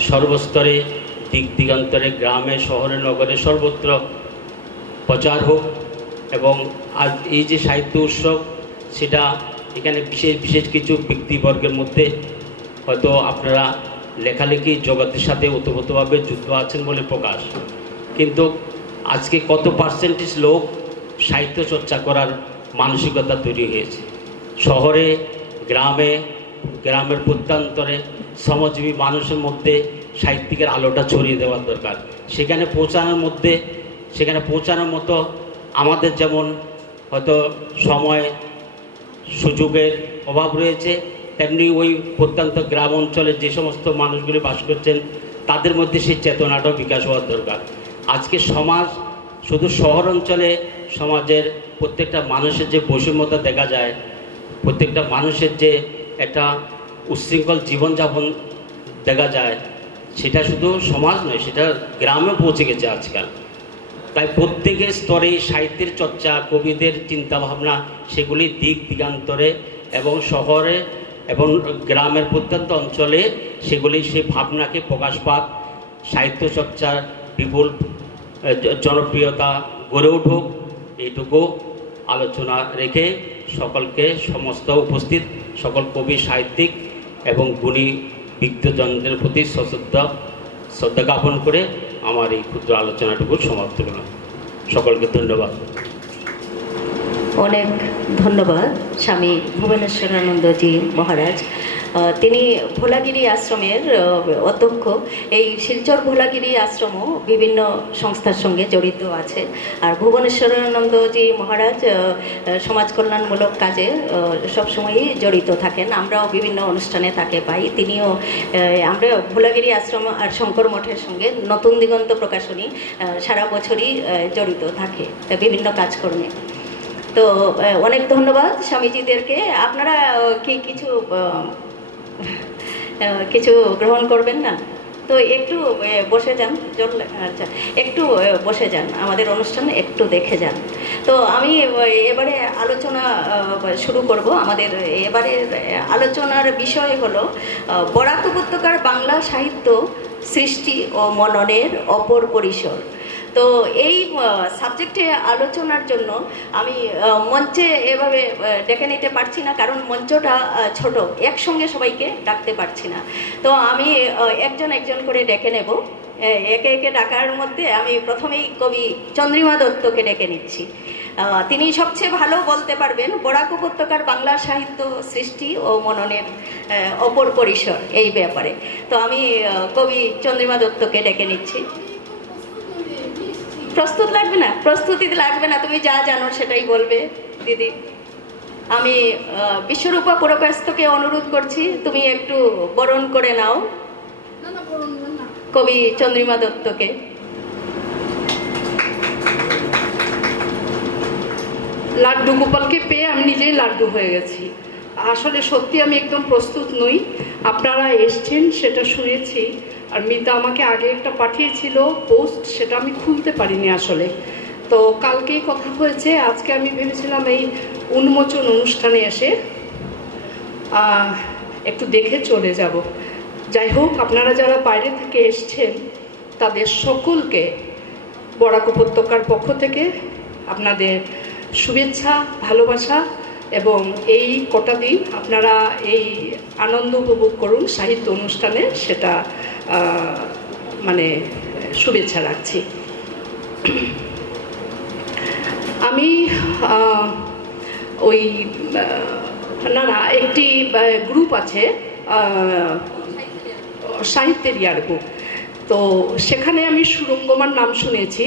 সর্বস্তরে দিক দিগন্তরে, গ্রামে শহরে নগরে সর্বত্র প্রচার হোক। এবং আজ এই যে সাহিত্য উৎসব, সেটা এখানে বিশেষ বিশেষ কিছু ব্যক্তিবর্গের মধ্যে হয়তো আপনারা লেখালেখি জগতের সাথে ওতপ্রোতভাবে যুক্ত আছেন বলে প্রকাশ, কিন্তু আজকে কত পার্সেন্টেজ লোক সাহিত্য চর্চা করার মানসিকতা তৈরি হয়েছে? শহরে, গ্রামে, গ্রামের প্রত্যন্তরে শ্রমজীবী মানুষের মধ্যে সাহিত্যিকের আলোটা ছড়িয়ে দেওয়ার দরকার। সেখানে পৌঁছানোর মতো আমাদের যেমন হয়তো সময় সুযোগের অভাব রয়েছে, তেমনি ওই প্রত্যন্ত গ্রাম অঞ্চলে যে সমস্ত মানুষগুলি বাস করছেন তাদের মধ্যে সেই চেতনাটাও বিকাশ হওয়ার দরকার। আজকে সমাজ শুধু শহর অঞ্চলে সমাজের প্রত্যেকটা মানুষের যে বৈষম্যতা দেখা যায়, প্রত্যেকটা মানুষের যে একটা উচ্ছৃঙ্খল জীবনযাপন দেখা যায়, সেটা শুধু সমাজ নয়, সেটা গ্রামে পৌঁছে গেছে আজকাল। তাই প্রত্যেকের স্তরে সাহিত্যের চর্চা, কবিদের চিন্তাভাবনা, সেগুলি দিক দিগান্তরে এবং শহরে এবং গ্রামের প্রত্যন্ত অঞ্চলে সেগুলি সেই ভাবনাকে প্রকাশ পাক, সাহিত্য চর্চার বিপুল জনপ্রিয়তা গড়ে উঠুক, এইটুকু আলোচনা রেখে সকলকে, সমস্ত উপস্থিত সকল কবি, সাহিত্যিক এবং গুণী বিজ্ঞজনদের প্রতি শ্রদ্ধা জ্ঞাপন করে আমার এই ক্ষুদ্র আলোচনাটুকু সমাপ্ত করলাম। সকলকে ধন্যবাদ। অনেক ধন্যবাদ স্বামী ভুবনেশ্বরানন্দজি মহারাজ। তিনি ভোলাগিরি আশ্রমের অধ্যক্ষ। এই শিলচর ভোলাগিরি আশ্রমও বিভিন্ন সংস্থার সঙ্গে জড়িত আছে। আর ভুবনেশ্বরানন্দজি মহারাজ সমাজ কল্যাণমূলক কাজে সবসময়ই জড়িত থাকেন। আমরাও বিভিন্ন অনুষ্ঠানে তাকে পাই। তিনিও, আমরা ভোলাগিরি আশ্রম আর শঙ্কর মঠের সঙ্গে নতুন দিগন্ত প্রকাশনী সারা বছরই জড়িত থাকে বিভিন্ন কাজকর্মে। তো অনেক ধন্যবাদ স্বামীজিদেরকে। আপনারা কি কিছু গ্রহণ করবেন না? তো একটু বসে যান, আচ্ছা একটু বসে যান, আমাদের অনুষ্ঠান একটু দেখে যান। তো আমি এবারে আলোচনা শুরু করব। আমাদের এবারে আলোচনার বিষয় হলো বরাক উপত্যকার বাংলা সাহিত্য সৃষ্টি ও মননের অপর পরিসর। তো এই সাবজেক্টে আলোচনার জন্য আমি মঞ্চে এভাবে ডেকে নিতে পারছি না, কারণ মঞ্চটা ছোট, একসঙ্গে সবাইকে ডাকতে পারছি না। তো আমি একজন একজন করে ডেকে নেব। একে একে ডাকার মধ্যে আমি প্রথমেই কবি চন্দ্রিমা দত্তকে ডেকে নিচ্ছি। তিনি সবচেয়ে ভালো বলতে পারবেন বরাক উপত্যকার বাংলা সাহিত্য সৃষ্টি ও মননের অপর পরিসর এই ব্যাপারে। তো আমি কবি চন্দ্রিমা দত্তকে ডেকে নিচ্ছি। প্রস্তুত লাগবে না? প্রস্তুতি লাগবে না, তুমি যা জানো সেটাই বলবে দিদি। আমি বিশ্বরূপা পুরকায়স্থকে অনুরোধ করছি, তুমি একটু বরণ করে নাও কবি চন্দ্রিমা দত্তকে। লাড্ডু গোপালকে পেয়ে আমি নিজেই লাড্ডু হয়ে গেছি। আসলে সত্যি আমি একদম প্রস্তুত নই, আপনারা এসছেন সেটা শুনেছি, আর মিতা আমাকে আগে একটা পাঠিয়েছিল পোস্ট, সেটা আমি খুলতে পারিনি আসলে। তো কালকেই কথা হয়েছে, আজকে আমি ভেবেছিলাম এই উন্মোচন অনুষ্ঠানে এসে একটু দেখে চলে যাব। যাই হোক, আপনারা যারা বাইরে থেকে এসছেন তাদের সকলকে বরাক উপত্যকার পক্ষ থেকে আপনাদের শুভেচ্ছা, ভালোবাসা, এবং এই কটা দিন আপনারা এই আনন্দ উপভোগ করুন সাহিত্য অনুষ্ঠানে, সেটা মানে শুভেচ্ছা রাখছি। আমি ওই না একটি গ্রুপ আছে সাহিত্যের ইয়ার গ্রুপ, তো সেখানে আমি সুরঙ্গমার নাম শুনেছি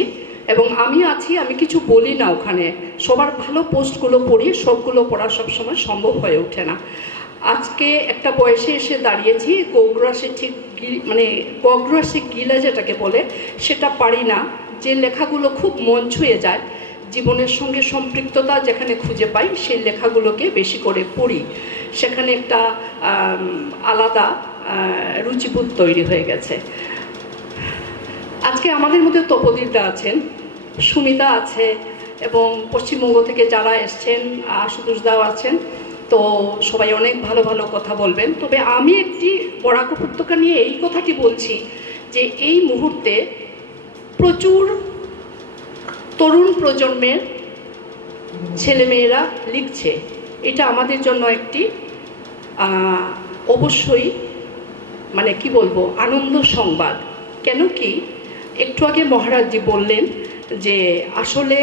এবং আমি আছি, আমি কিছু বলি না ওখানে, সবার ভালো পোস্টগুলো পড়ি, সবগুলো পড়া সবসময় সম্ভব হয়ে ওঠে না। আজকে একটা বয়সে এসে দাঁড়িয়েছি, গগ্রাসিক গিলা যেটাকে বলে সেটা পারি না, যে লেখাগুলো খুব মন ছুঁয়ে যায়, জীবনের সঙ্গে সম্পৃক্ততা যেখানে খুঁজে পাই সেই লেখাগুলোকে বেশি করে পড়ি, সেখানে একটা আলাদা রুচিবোধ তৈরি হয়ে গেছে। আজকে আমাদের মধ্যে তপোদীপদা আছেন, সুমিতা আছে, এবং পশ্চিমবঙ্গ থেকে যারা এসছেন আশুতোষদাও আছেন, তো সবাই অনেক ভালো ভালো কথা বলবেন। তবে আমি একটি বরাক উপত্যকা নিয়ে এই কথাটি বলছি যে এই মুহূর্তে প্রচুর তরুণ প্রজন্মের ছেলেমেয়েরা লিখছে, এটা আমাদের জন্য একটি অবশ্যই মানে কি বলবো আনন্দ সংবাদ। কেন কি একটু আগে মহারাজজি বললেন যে আসলে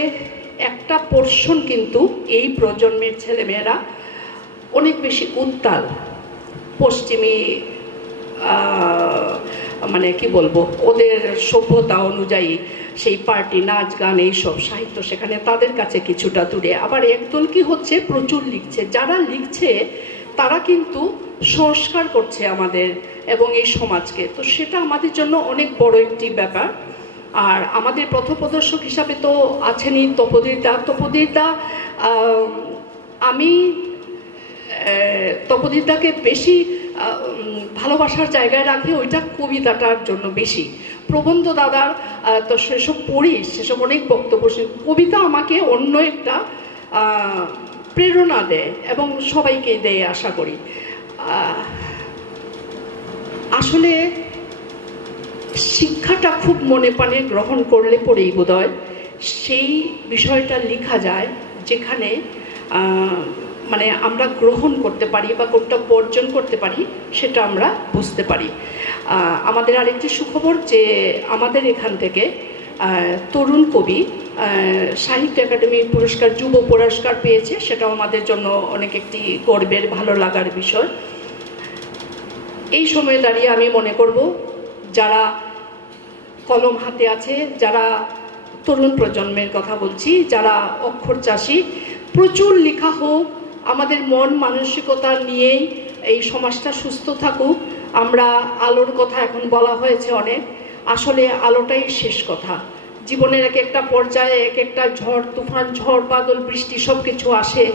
একটা পোর্শন কিন্তু এই প্রজন্মের ছেলেমেয়েরা অনেক বেশি উত্তাল, পশ্চিমী মানে কি বলবো ওদের সভ্যতা অনুযায়ী সেই পার্টি, নাচ, গান, এইসব সাহিত্য সেখানে তাদের কাছে কিছুটা দূরে। আবার একদল কি হচ্ছে প্রচুর লিখছে, যারা লিখছে তারা কিন্তু সংস্কার করছে আমাদের এবং এই সমাজকে, তো সেটা আমাদের জন্য অনেক বড় একটি ব্যাপার। আর আমাদের পথপ্রদর্শক হিসাবে তো আছেনই তপোদীপদা। আমি তপোদীপদাকে বেশি ভালোবাসার জায়গায় রাখি, ওইটা কবিতাটার জন্য বেশি। প্রবন্ধ দাদার তো সেসব পড়ি, সেসব অনেক বক্তব্য, কবিতা আমাকে অন্য একটা প্রেরণা দেয় এবং সবাইকে দেয় আশা করি। আসলে শিক্ষাটা খুব মনে প্রাণে গ্রহণ করলে পরেই বোধহয় সেই বিষয়টা লেখা যায় যেখানে মানে আমরা গ্রহণ করতে পারি বা কোনটা বর্জন করতে পারি সেটা আমরা বুঝতে পারি। আমাদের আরেকটি সুখবর যে আমাদের এখান থেকে তরুণ কবি সাহিত্য একাডেমি পুরস্কার, যুব পুরস্কার পেয়েছে, সেটাও আমাদের জন্য অনেক একটি গর্বের, ভালো লাগার বিষয়। এই সময়ে দাঁড়িয়ে আমি মনে করব যারা কলম হাতে আছে, যারা তরুণ প্রজন্মের কথা বলছি, যারা অক্ষর চাষী, প্রচুর লেখা হোক, আমাদের মন মানসিকতা নিয়েই এই সমাজটা সুস্থ থাকুক। আমরা আলোর কথা এখন বলা হয়েছে অনেক, আসলে আলোটাই শেষ কথা। জীবনের এক একটা পর্যায়ে এক একটা ঝড় তুফান, ঝড় বাদল, বৃষ্টি সব কিছু আসে,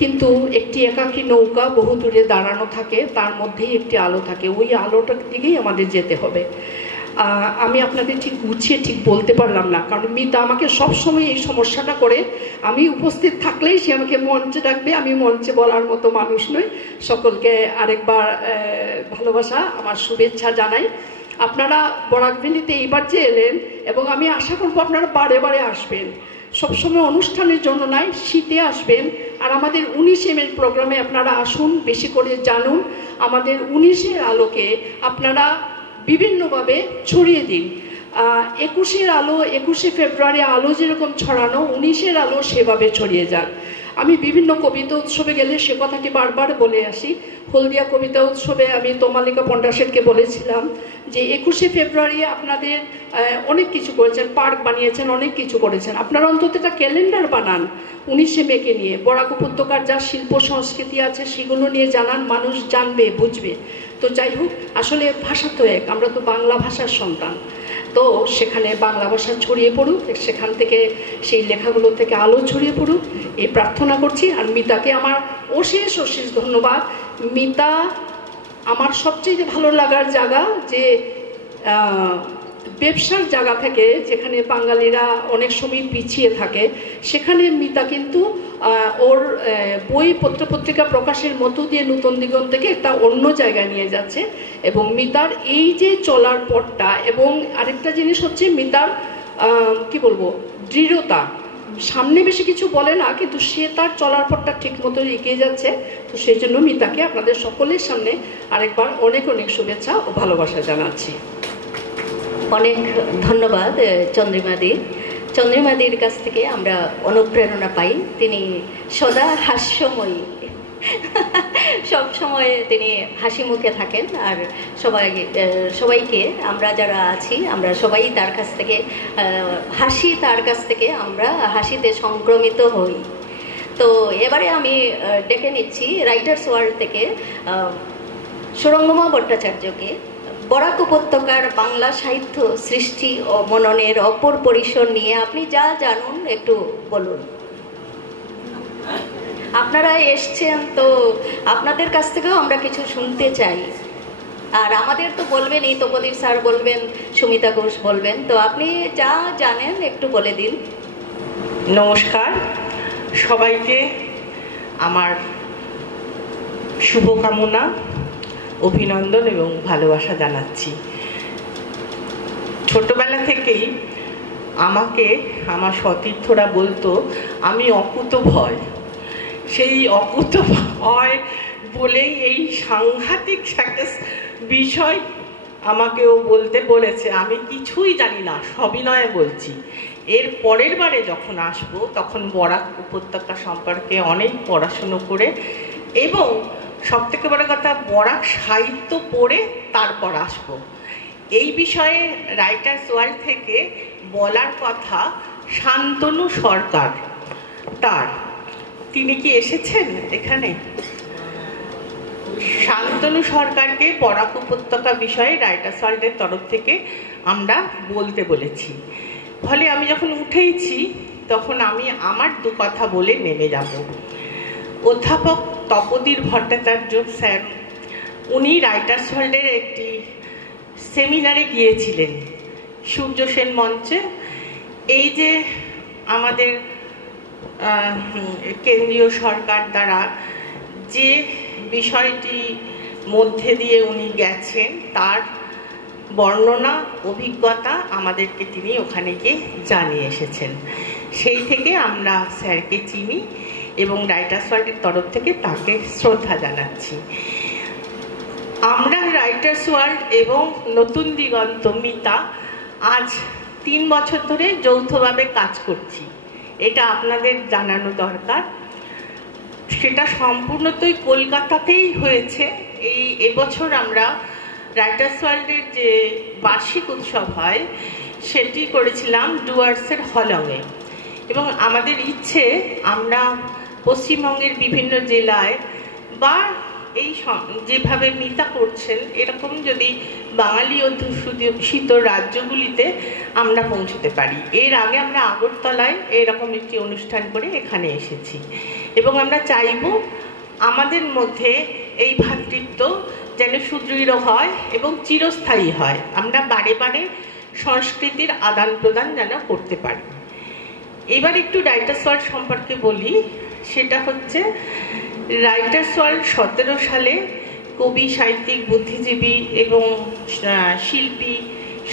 কিন্তু একটি একাকী নৌকা বহু দূরে দাঁড়ানো থাকে, তার মধ্যেই একটি আলো থাকে, ওই আলোটার দিকেই আমাদের যেতে হবে। আমি আপনাদের ঠিক গুছিয়ে ঠিক বলতে পারলাম না, কারণ মিতা আমাকে সবসময় এই সমস্যাটা করে, আমি উপস্থিত থাকলেই সে আমাকে মঞ্চে ডাকবে, আমি মঞ্চে বলার মতো মানুষ নই। সকলকে আরেকবার ভালোবাসা, আমার শুভেচ্ছা জানাই। আপনারা বরাক ভ্যালিতে এইবার যে এলেন, এবং আমি আশা করবো আপনারা বারে বারে আসবেন, সবসময় অনুষ্ঠানের জন্য নয়, শীতে আসবেন। আর আমাদের 19 মে প্রোগ্রামে আপনারা আসুন, বেশি করে জানুন, আমাদের 19-এর আলোকে আপনারা বিভিন্নভাবে ছড়িয়ে দিন। 21-এর আলো, 21শে ফেব্রুয়ারি আলো যেরকম ছড়ানো, 19-এর আলো সেভাবে ছড়িয়ে যাক। আমি বিভিন্ন কবিতা উৎসবে গেলে সে কথাটি বারবার বলে আসি। হলদিয়া কবিতা উৎসবে আমি তমালিকা পণ্ডাশেরকে বলেছিলাম যে 21শে ফেব্রুয়ারি আপনাদের অনেক কিছু করেছেন, পার্ক বানিয়েছেন, অনেক কিছু করেছেন, আপনারা অন্তত একটা ক্যালেন্ডার বানান 19শে মেকে নিয়ে, বরাক উপত্যকার যা শিল্প সংস্কৃতি আছে সেগুলো নিয়ে জানান, মানুষ জানবে, বুঝবে। তো যাই হোক, আসলে ভাষা তো এক, আমরা তো বাংলা ভাষার সন্তান, তো সেখানে বাংলা ভাষা ছড়িয়ে পড়ুক, সেখান থেকে সেই লেখাগুলো থেকে আলো ছড়িয়ে পড়ুক এই প্রার্থনা করছি। আর মিতাকে আমার অশেষ অশেষ ধন্যবাদ। মিতা আমার সবচেয়ে ভালো লাগার জায়গা যে ব্যবসার জায়গা থেকে, যেখানে বাঙালিরা অনেক সময় পিছিয়ে থাকে, সেখানে মিতা কিন্তু ওর বই পত্রপত্রিকা প্রকাশের মতো দিয়ে নতুন দিগন্তকে একটা অন্য জায়গায় নিয়ে যাচ্ছে। এবং মিতার এই যে চলার পথটা, এবং আরেকটা জিনিস হচ্ছে মিতার কি বলবো, দৃঢ়তা। সামনে বেশি কিছু বলে না, কিন্তু সে তার চলার পথটা ঠিক মতো এগিয়ে যাচ্ছে। তো সেই জন্য মিতাকে আপনাদের সকলের সামনে আরেকবার অনেক অনেক শুভেচ্ছা ও ভালোবাসা জানাচ্ছি। অনেক ধন্যবাদ চন্দ্রিমাদি। চন্দ্রিমাদির কাছ থেকে আমরা অনুপ্রেরণা পাই। তিনি সদা হাস্যময়ী, সব সময় তিনি হাসি মুখে থাকেন। আর সবাইকে আমরা যারা আছি আমরা সবাই তার কাছ থেকে হাসি, তার কাছ থেকে আমরা হাসিতে সংক্রমিত হই। তো এবারে আমি ডেকে নিচ্ছি রাইটার্স ওয়ার্ল্ড থেকে সুরঙ্গমা ভট্টাচার্যকে। বরাক উপত্যকার বাংলা সাহিত্য সৃষ্টি ও মননের অপর পরিসর নিয়ে আপনি যা জানুন একটু বলুন। আপনারা এসছেন, তো আপনাদের কাছ থেকেও আমরা কিছু শুনতে চাই। আর আমাদের তো বলবেনই, তপদীপ স্যার বলবেন, সুমিতা ঘোষ বলবেন, তো আপনি যা জানেন একটু বলে দিন। নমস্কার সবাইকে, আমার শুভকামনা, অভিনন্দন এবং ভালোবাসা জানাচ্ছি। ছোটবেলা থেকেই আমাকে আমার সতীর্থরা বলতো আমি অকুত ভয়। সেই অকুত ভয় বলেই এই সাংঘাতিক একটা বিষয় আমাকেও বলতে বলেছে। আমি কিছুই জানি না, সবিনয়ে বলছি। এর পরের বারে যখন আসবো তখন বরাক উপত্যকা সম্পর্কে অনেক পড়াশুনো করে, এবং সব থেকে বড় কথা বরাক সাহিত্য পড়ে তারপর আসবো। এই বিষয়ে রাইটার্স ওয়ার্ল্ড থেকে বলার কথা শান্তনু সরকার। তিনি কি এসেছেন এখানে? শান্তনু সরকারকে বরাক উপত্যকা বিষয়ে রাইটার্স ওয়ার্ল্ডের তরফ থেকে আমরা বলতে বলেছি। ফলে আমি যখন উঠেইছি তখন আমি আমার দু কথা বলে নেমে যাব। অধ্যাপক তপদীপ ভট্টাচার্য স্যার, উনি রাইটার্স ওয়ার্ল্ডের একটি সেমিনারে গিয়েছিলেন সূর্য সেন মঞ্চে। এই যে আমাদের কেন্দ্রীয় সরকার দ্বারা যে বিষয়টি মধ্যে দিয়ে উনি গেছেন তার বর্ণনা, অভিজ্ঞতা আমাদেরকে তিনি ওখানে গিয়ে জানিয়ে এসেছেন। সেই থেকে আমরা স্যারকে চিনি এবং রাইটার্স ওয়ার্ল্ডের তরফ থেকে তাকে শ্রদ্ধা জানাচ্ছি। আমরা রাইটার্স ওয়ার্ল্ড এবং নতুন দিগন্ত মিতা আজ 3 বছর ধরে যৌথভাবে কাজ করছি, এটা আপনাদের জানানো দরকার। সেটা সম্পূর্ণতই কলকাতাতেই হয়েছে। এবছর আমরা রাইটার্স ওয়ার্ল্ডের যে বার্ষিক উৎসব হয় সেটি করেছিলাম ডুয়ার্সের হলংয়ে, এবং আমাদের ইচ্ছে আমরা পশ্চিমবঙ্গের বিভিন্ন জেলায় বা এই যেভাবে মিতা করছেন এরকম যদি বাঙালি অধ্যুষিত রাজ্যগুলিতে আমরা পৌঁছতে পারি। এর আগে আমরা আগরতলায় এরকম একটি অনুষ্ঠান করে এখানে এসেছি, এবং আমরা চাইব আমাদের মধ্যে এই ভ্রাতৃত্ব যেন সুদৃঢ় হয় এবং চিরস্থায়ী হয়। আমরা বারে বারে সংস্কৃতির আদান প্রদান যেন করতে পারি। এবার একটু রাইটার্স ওয়ার্ল্ড সম্পর্কে বলি। সেটা হচ্ছে রাইটার্স ওয়ার্ল্ড 17 সালে কবি, সাহিত্যিক, বুদ্ধিজীবী এবং শিল্পী,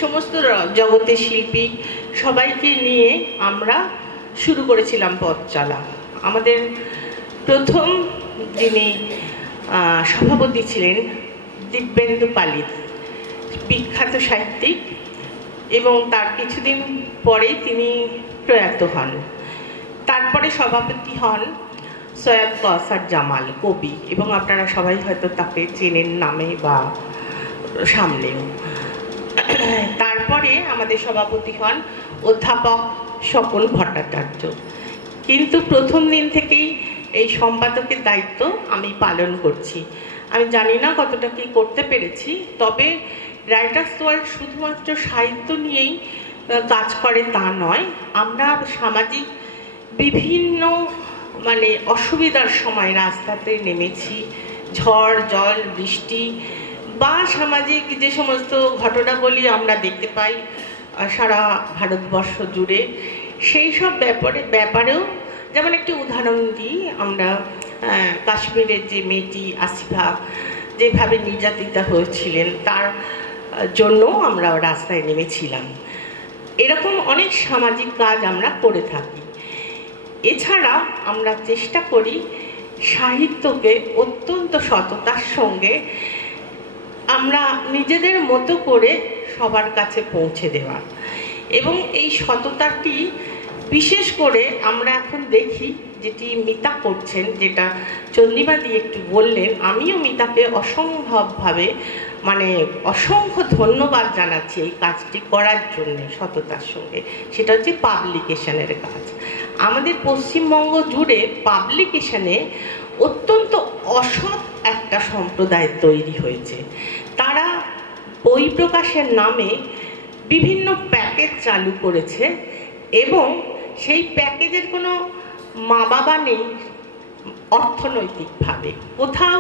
সমস্ত জগতের শিল্পী সবাইকে নিয়ে আমরা শুরু করেছিলাম পথ চলা। আমাদের প্রথম যিনি সভাপতি ছিলেন দিব্যেন্দু পালিত, বিখ্যাত সাহিত্যিক, এবং তার কিছুদিন পরেই তিনি প্রয়াত হন। তারপরে সভাপতি হন সৈয়দ কাউসার জামাল, কবি, এবং আপনারা সবাই হয়তো তাকে চেনেন নামে বা সামনেও। তারপরে আমাদের সভাপতি হন অধ্যাপক স্বপন ভট্টাচার্য। কিন্তু প্রথম দিন থেকেই এই সম্পাদকের দায়িত্ব আমি পালন করছি। আমি জানি না কতটা কি করতে পেরেছি, তবে রাইটার্স ওয়ার্ল্ড শুধুমাত্র সাহিত্য নিয়েই কাজ করে তা নয়, আমরা সামাজিক বিভিন্ন মানে অসুবিধার সময় রাস্তাতে নেমেছি, ঝড় জল বৃষ্টি বা সামাজিক যে সমস্ত ঘটনাবলী আমরা দেখতে পাই সারা ভারতবর্ষ জুড়ে, সেই সব ব্যাপারেও যেমন একটি উদাহরণ দিই, আমরা কাশ্মীরের যে মেয়েটি আসিফা যেভাবে নির্যাতিতা হয়েছিলেন তার জন্য আমরা রাস্তায় নেমেছিলাম। এরকম অনেক সামাজিক কাজ আমরা করে থাকি। এছাড়া আমরা চেষ্টা করি সাহিত্যকে অত্যন্ত সততার সঙ্গে আমরা নিজেদের মতো করে সবার কাছে পৌঁছে দেওয়া, এবং এই সততাটি বিশেষ করে আমরা এখন দেখি যেটি মিতা করছেন, যেটা চন্দ্রিমাদি একটু বললেন, আমিও মিতাকে অসম্ভবভাবে মানে অসংখ্য ধন্যবাদ জানাচ্ছি এই কাজটি করার জন্য সততার সঙ্গে। সেটা হচ্ছে পাবলিকেশনের কাজ। আমাদের পশ্চিমবঙ্গ জুড়ে পাবলিকেশনে অত্যন্ত অসৎ একটা সম্প্রদায় তৈরি হয়েছে। তারা বই প্রকাশের নামে বিভিন্ন প্যাকেজ চালু করেছে এবং সেই প্যাকেজের কোনো মা বাবা নেই অর্থনৈতিকভাবে। কোথাও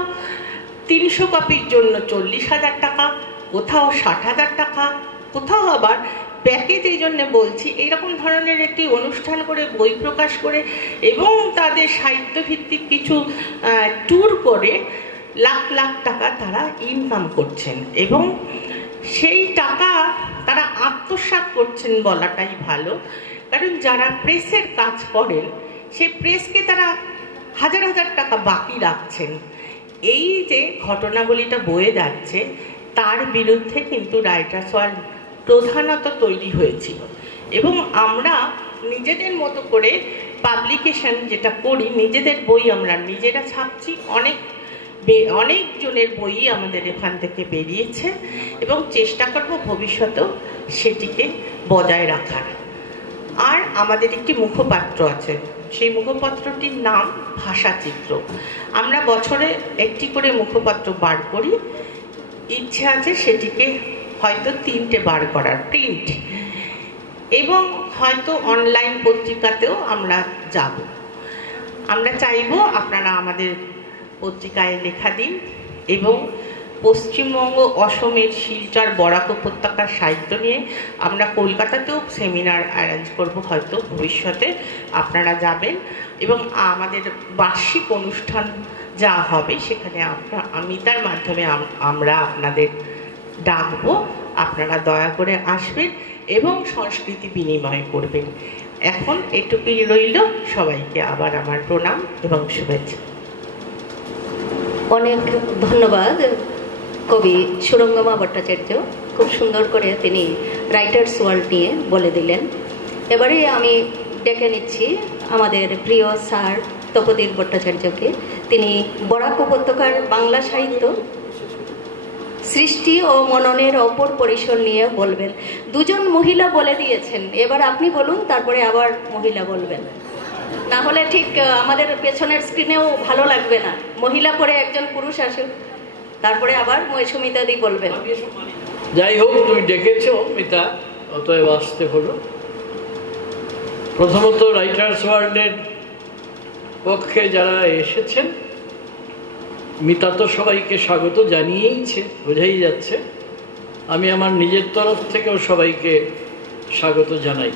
300 কপির জন্য 40,000 টাকা, কোথাও 60,000 টাকা, কোথাও আবার প্যাকেজ এই জন্য বলছি এইরকম ধরনের একটি অনুষ্ঠান করে বই প্রকাশ করে এবং তাদের সাহিত্যভিত্তিক কিছু ট্যুর করে লাখ লাখ টাকা তারা ইনকাম করছেন এবং সেই টাকা তারা আত্মসাৎ করছেন বলাটাই ভালো। কারণ যারা প্রেসের কাজ করেন সেই প্রেসকে তারা হাজার হাজার টাকা বাকি রাখছেন। এই যে ঘটনাবলীটা বয়ে যাচ্ছে তার বিরুদ্ধে কিন্তু রাইটার্স ওয়ার্ল্ড প্রধানত তৈরি হয়েছিল এবং আমরা নিজেদের মতো করে পাবলিকেশন যেটা করি, নিজেদের বই আমরা নিজেরা ছাপছি, অনেকজনের বই আমাদের এখান থেকে বেরিয়েছে এবং চেষ্টা করব ভবিষ্যতেও সেটিকে বজায় রাখার। আর আমাদের একটি মুখপাত্র আছে, সেই মুখপত্রটির নাম ভাষাচিত্র। আমরা বছরে একটি করে মুখপত্র বার করি, ইচ্ছে আছে সেটিকে হয়তো 3টে বার করার প্রিন্ট, এবং হয়তো অনলাইন পত্রিকাতেও আমরা যাব। আমরা চাইব আপনারা আমাদের পত্রিকায় লেখা দিন এবং পশ্চিমবঙ্গ অসমের শিলচর বরাক উপত্যকার সাহিত্য নিয়ে আমরা কলকাতাতেও সেমিনার অ্যারেঞ্জ করব, হয়তো ভবিষ্যতে আপনারা যাবেন এবং আমাদের বার্ষিক অনুষ্ঠান যা হবে সেখানে মিতার মাধ্যমে আমরা আপনাদের ডাকবো, আপনারা দয়া করে আসবেন এবং সংস্কৃতি বিনিময় করবেন। এখন এটুকুই রইল, সবাইকে আবার আমার প্রণাম এবং শুভেচ্ছা। অনেক ধন্যবাদ কবি সুরঙ্গমা ভট্টাচার্য, খুব সুন্দর করে তিনি রাইটার্স ওয়ার্ল্ড নিয়ে বলে দিলেন। এবারে আমি ডেকে নিচ্ছি আমাদের প্রিয় স্যার তপোদীপ ভট্টাচার্যকে। তিনি বরাক উপত্যকার বাংলা সাহিত্য সৃষ্টি ও মননের অপর পরিসর নিয়ে বলবেন। দুজন মহিলা বলে দিয়েছেন, এবার আপনি বলুন, তারপরে আবার মহিলা বলবেন, না হলে ঠিক আমাদের পেছনের স্ক্রিনেও ভালো লাগবে না। মহিলা পরে একজন পুরুষ আসুক, তারপরে আবার সুমিতাদি বলবেন। যাই হোক, তুমি ডেকেছো মিতা, অতএব আসতে হলো। প্রথমত রাইটার্স ওয়ার্ল্ডের পক্ষে যারা এসেছেন, মিতা তো সবাইকে স্বাগত জানিয়েইছে, বোঝাই যাচ্ছে। আমি আমার নিজের তরফ থেকেও সবাইকে স্বাগত জানাই।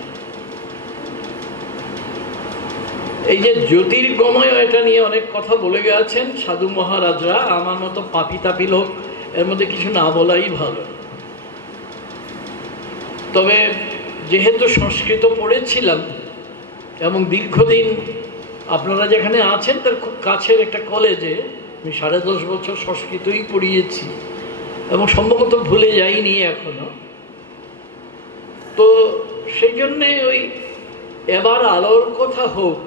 এই যে জ্যোতির্গময়, এটা নিয়ে অনেক কথা বলে গেছেন সাধু মহারাজরা। আমার মতো পাপি তাপি লোক এর মধ্যে কিছু না বলাই ভালো। তবে যেহেতু সংস্কৃত পড়েছিলাম এবং দীর্ঘদিন আপনারা যেখানে আছেন তার খুব কাছের একটা কলেজে আমি 10.5 বছর সংস্কৃতই পড়িয়েছি এবং সম্ভবত ভুলে যাইনি এখনো। তো সেই জন্যে ওই এবার আলোর কথা হোক,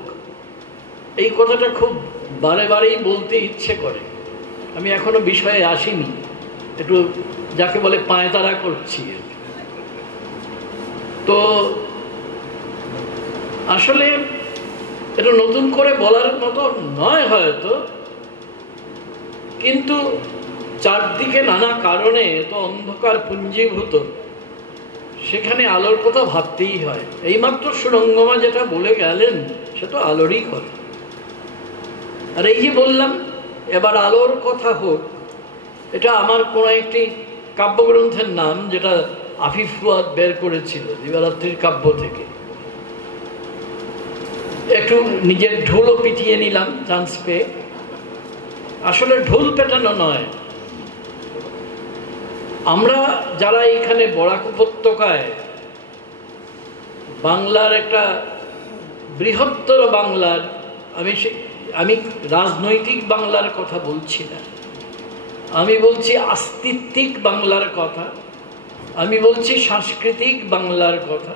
এই কথাটা খুব বারে বারেই বলতে ইচ্ছে করে। আমি এখনো বিষয়ে আসিনি, একটু যাকে বলে পায়তারা করছি। তো আসলে এটা নতুন করে বলার মতো নয় হয়তো, কিন্তু চারদিকে নানা কারণে তো অন্ধকার পুঞ্জীভূত, সেখানে আলোর কথা ভাবতেই হয়। এইমাত্র সুরঙ্গমা যেটা বলে গেলেন সে তো আলোরই কথা। আর এই যে বললাম এবার আলোর কথা হোক, এটা আমার কোনো একটি কাব্যগ্রন্থের নাম যেটা আফিফ ফুয়াদ বের করেছিল দিবারাত্রির কাব্য থেকে। একটু নিজের ঢোলও পিটিয়ে নিলাম চান্স পেয়ে। আসলে ঢোল পেটানো নয়, আমরা যারা এখানে বরাক উপত্যকায় বাংলার একটা বৃহত্তর বাংলার, আমি রাজনৈতিক বাংলার কথা বলছি না, আমি বলছি আস্তিত্বিক বাংলার কথা, আমি বলছি সাংস্কৃতিক বাংলার কথা,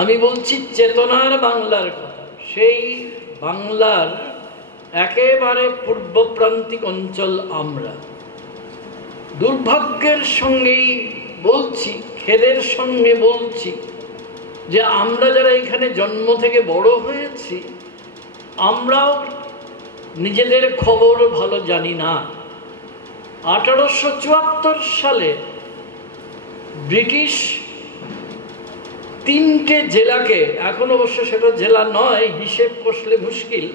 আমি বলছি চেতনার বাংলার কথা। সেই বাংলার একেবারে পূর্বপ্রান্তিক অঞ্চল আমরা। দুর্ভাগ্যের সঙ্গেই বলছি, খেদের সঙ্গে বলছি যে আমরা যারা এখানে জন্ম থেকে বড় হয়েছি আমরাও নিজেদের খবর ভালো জানি না। 1874 সালে ব্রিটিশ 3টে জেলাকে, এখন অবশ্য সেটা জেলা নয়, হিসেব কষলে মুশকিল,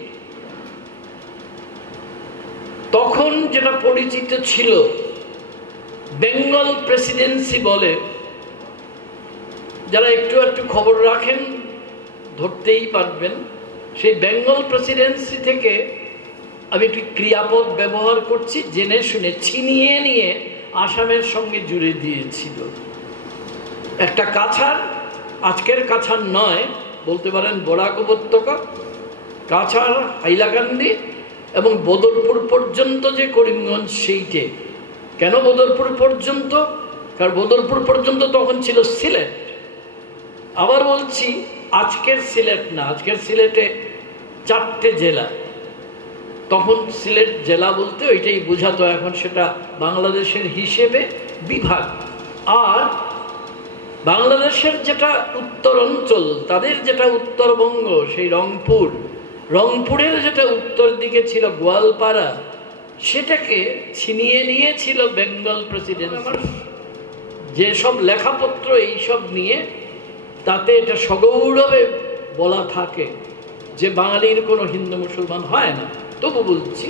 তখন যেটা পরিচিত ছিল বেঙ্গল প্রেসিডেন্সি বলে, যারা একটু একটু খবর রাখেন ধরতেই পারবেন। সেই বেঙ্গল প্রেসিডেন্সি থেকে আমি একটি ক্রিয়াপদ ব্যবহার করছি, জেনে শুনে ছিনিয়ে নিয়ে আসামের সঙ্গে জুড়ে দিয়েছিল। একটা কাছাড়, আজকের কাছাড় নয়, বলতে পারেন বরাক উপত্যকা, কাছাড়, হাইলাকান্দি এবং বদরপুর পর্যন্ত যে করিমগঞ্জ, সেইটে। কেন বদরপুর পর্যন্ত? কারণ বদরপুর পর্যন্ত তখন ছিল সিলেট। আবার বলছি আজকের সিলেট না, আজকের সিলেটে 4টে জেলা, তখন সিলেট জেলা বলতে ওইটাই বোঝাতো, এখন সেটা বাংলাদেশের হিসেবে বিভাগ। আর বাংলাদেশের যেটা উত্তর অঞ্চল, তাদের যেটা উত্তরবঙ্গ, সেই রংপুর, রংপুরের যেটা উত্তর দিকে ছিল গোয়ালপাড়া, সেটাকে ছিনিয়ে নিয়েছিল বেঙ্গল প্রেসিডেন্সি। যেসব লেখাপত্র এইসব নিয়ে, তাতে এটা সগৌরবে বলা থাকে যে বাঙালির কোনো হিন্দু মুসলমান হয় না। তবু বলছি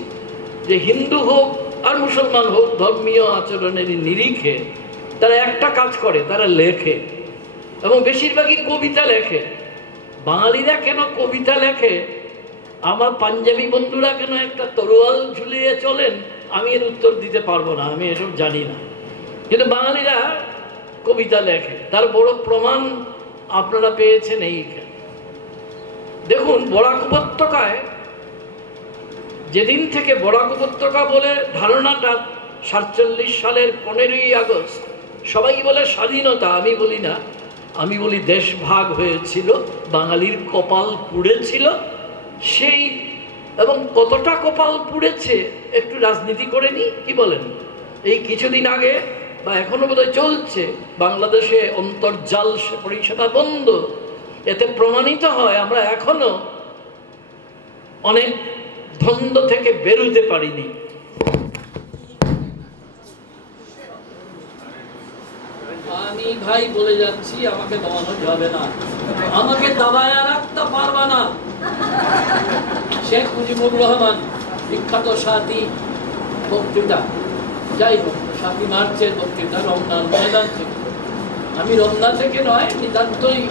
যে হিন্দু হোক আর মুসলমান হোক, ধর্মীয় আচরণের নিরিখে তারা একটা কাজ করে, তারা লেখে, এবং বেশিরভাগই কবিতা লেখে। বাঙালিরা কেন কবিতা লেখে, আমার পাঞ্জাবি বন্ধুরা কেন একটা তরোয়াল ঝুলিয়ে চলেন, আমি এর উত্তর দিতে পারবো না, আমি এসব জানি না। কিন্তু বাঙালিরা কবিতা লেখে, তার বড় প্রমাণ আপনারা পেয়েছেন এইখানে। দেখুন, বরাক উপত্যকায় যেদিন থেকে বরাক উপত্যকা বলে ধারণাটা 47 সালের 15ই আগস্ট, সবাই বলে স্বাধীনতা, আমি বলি না, আমি বলি দেশ ভাগ হয়েছিল, বাঙালির কপাল পুড়েছিল। সেই এবং কতটা কপাল পুড়েছে একটু রাজনীতি করে নি, কি বলেন? এই কিছুদিন আগে বা এখনো বোধহয় চলছে, বাংলাদেশে অন্তর্জাল পরিষেবা বন্ধ। এতে প্রমাণিত হয় আমরা এখনো অনেক দ্বন্দ্ব থেকে বেরোতে পারিনি। আমি ভাই বলে যাচ্ছি, আমাকে দমানো যাবে না, আমাকে দাবায় রাখতে পারবা না। শেখ মুজিবুর রহমান বিখ্যাত 7ই বক্তৃতা, যাই হোক 7ই মার্চের বক্তৃতা রমনার ময়দান থেকে, আমি রমনা থেকে নয়, নিতান্তই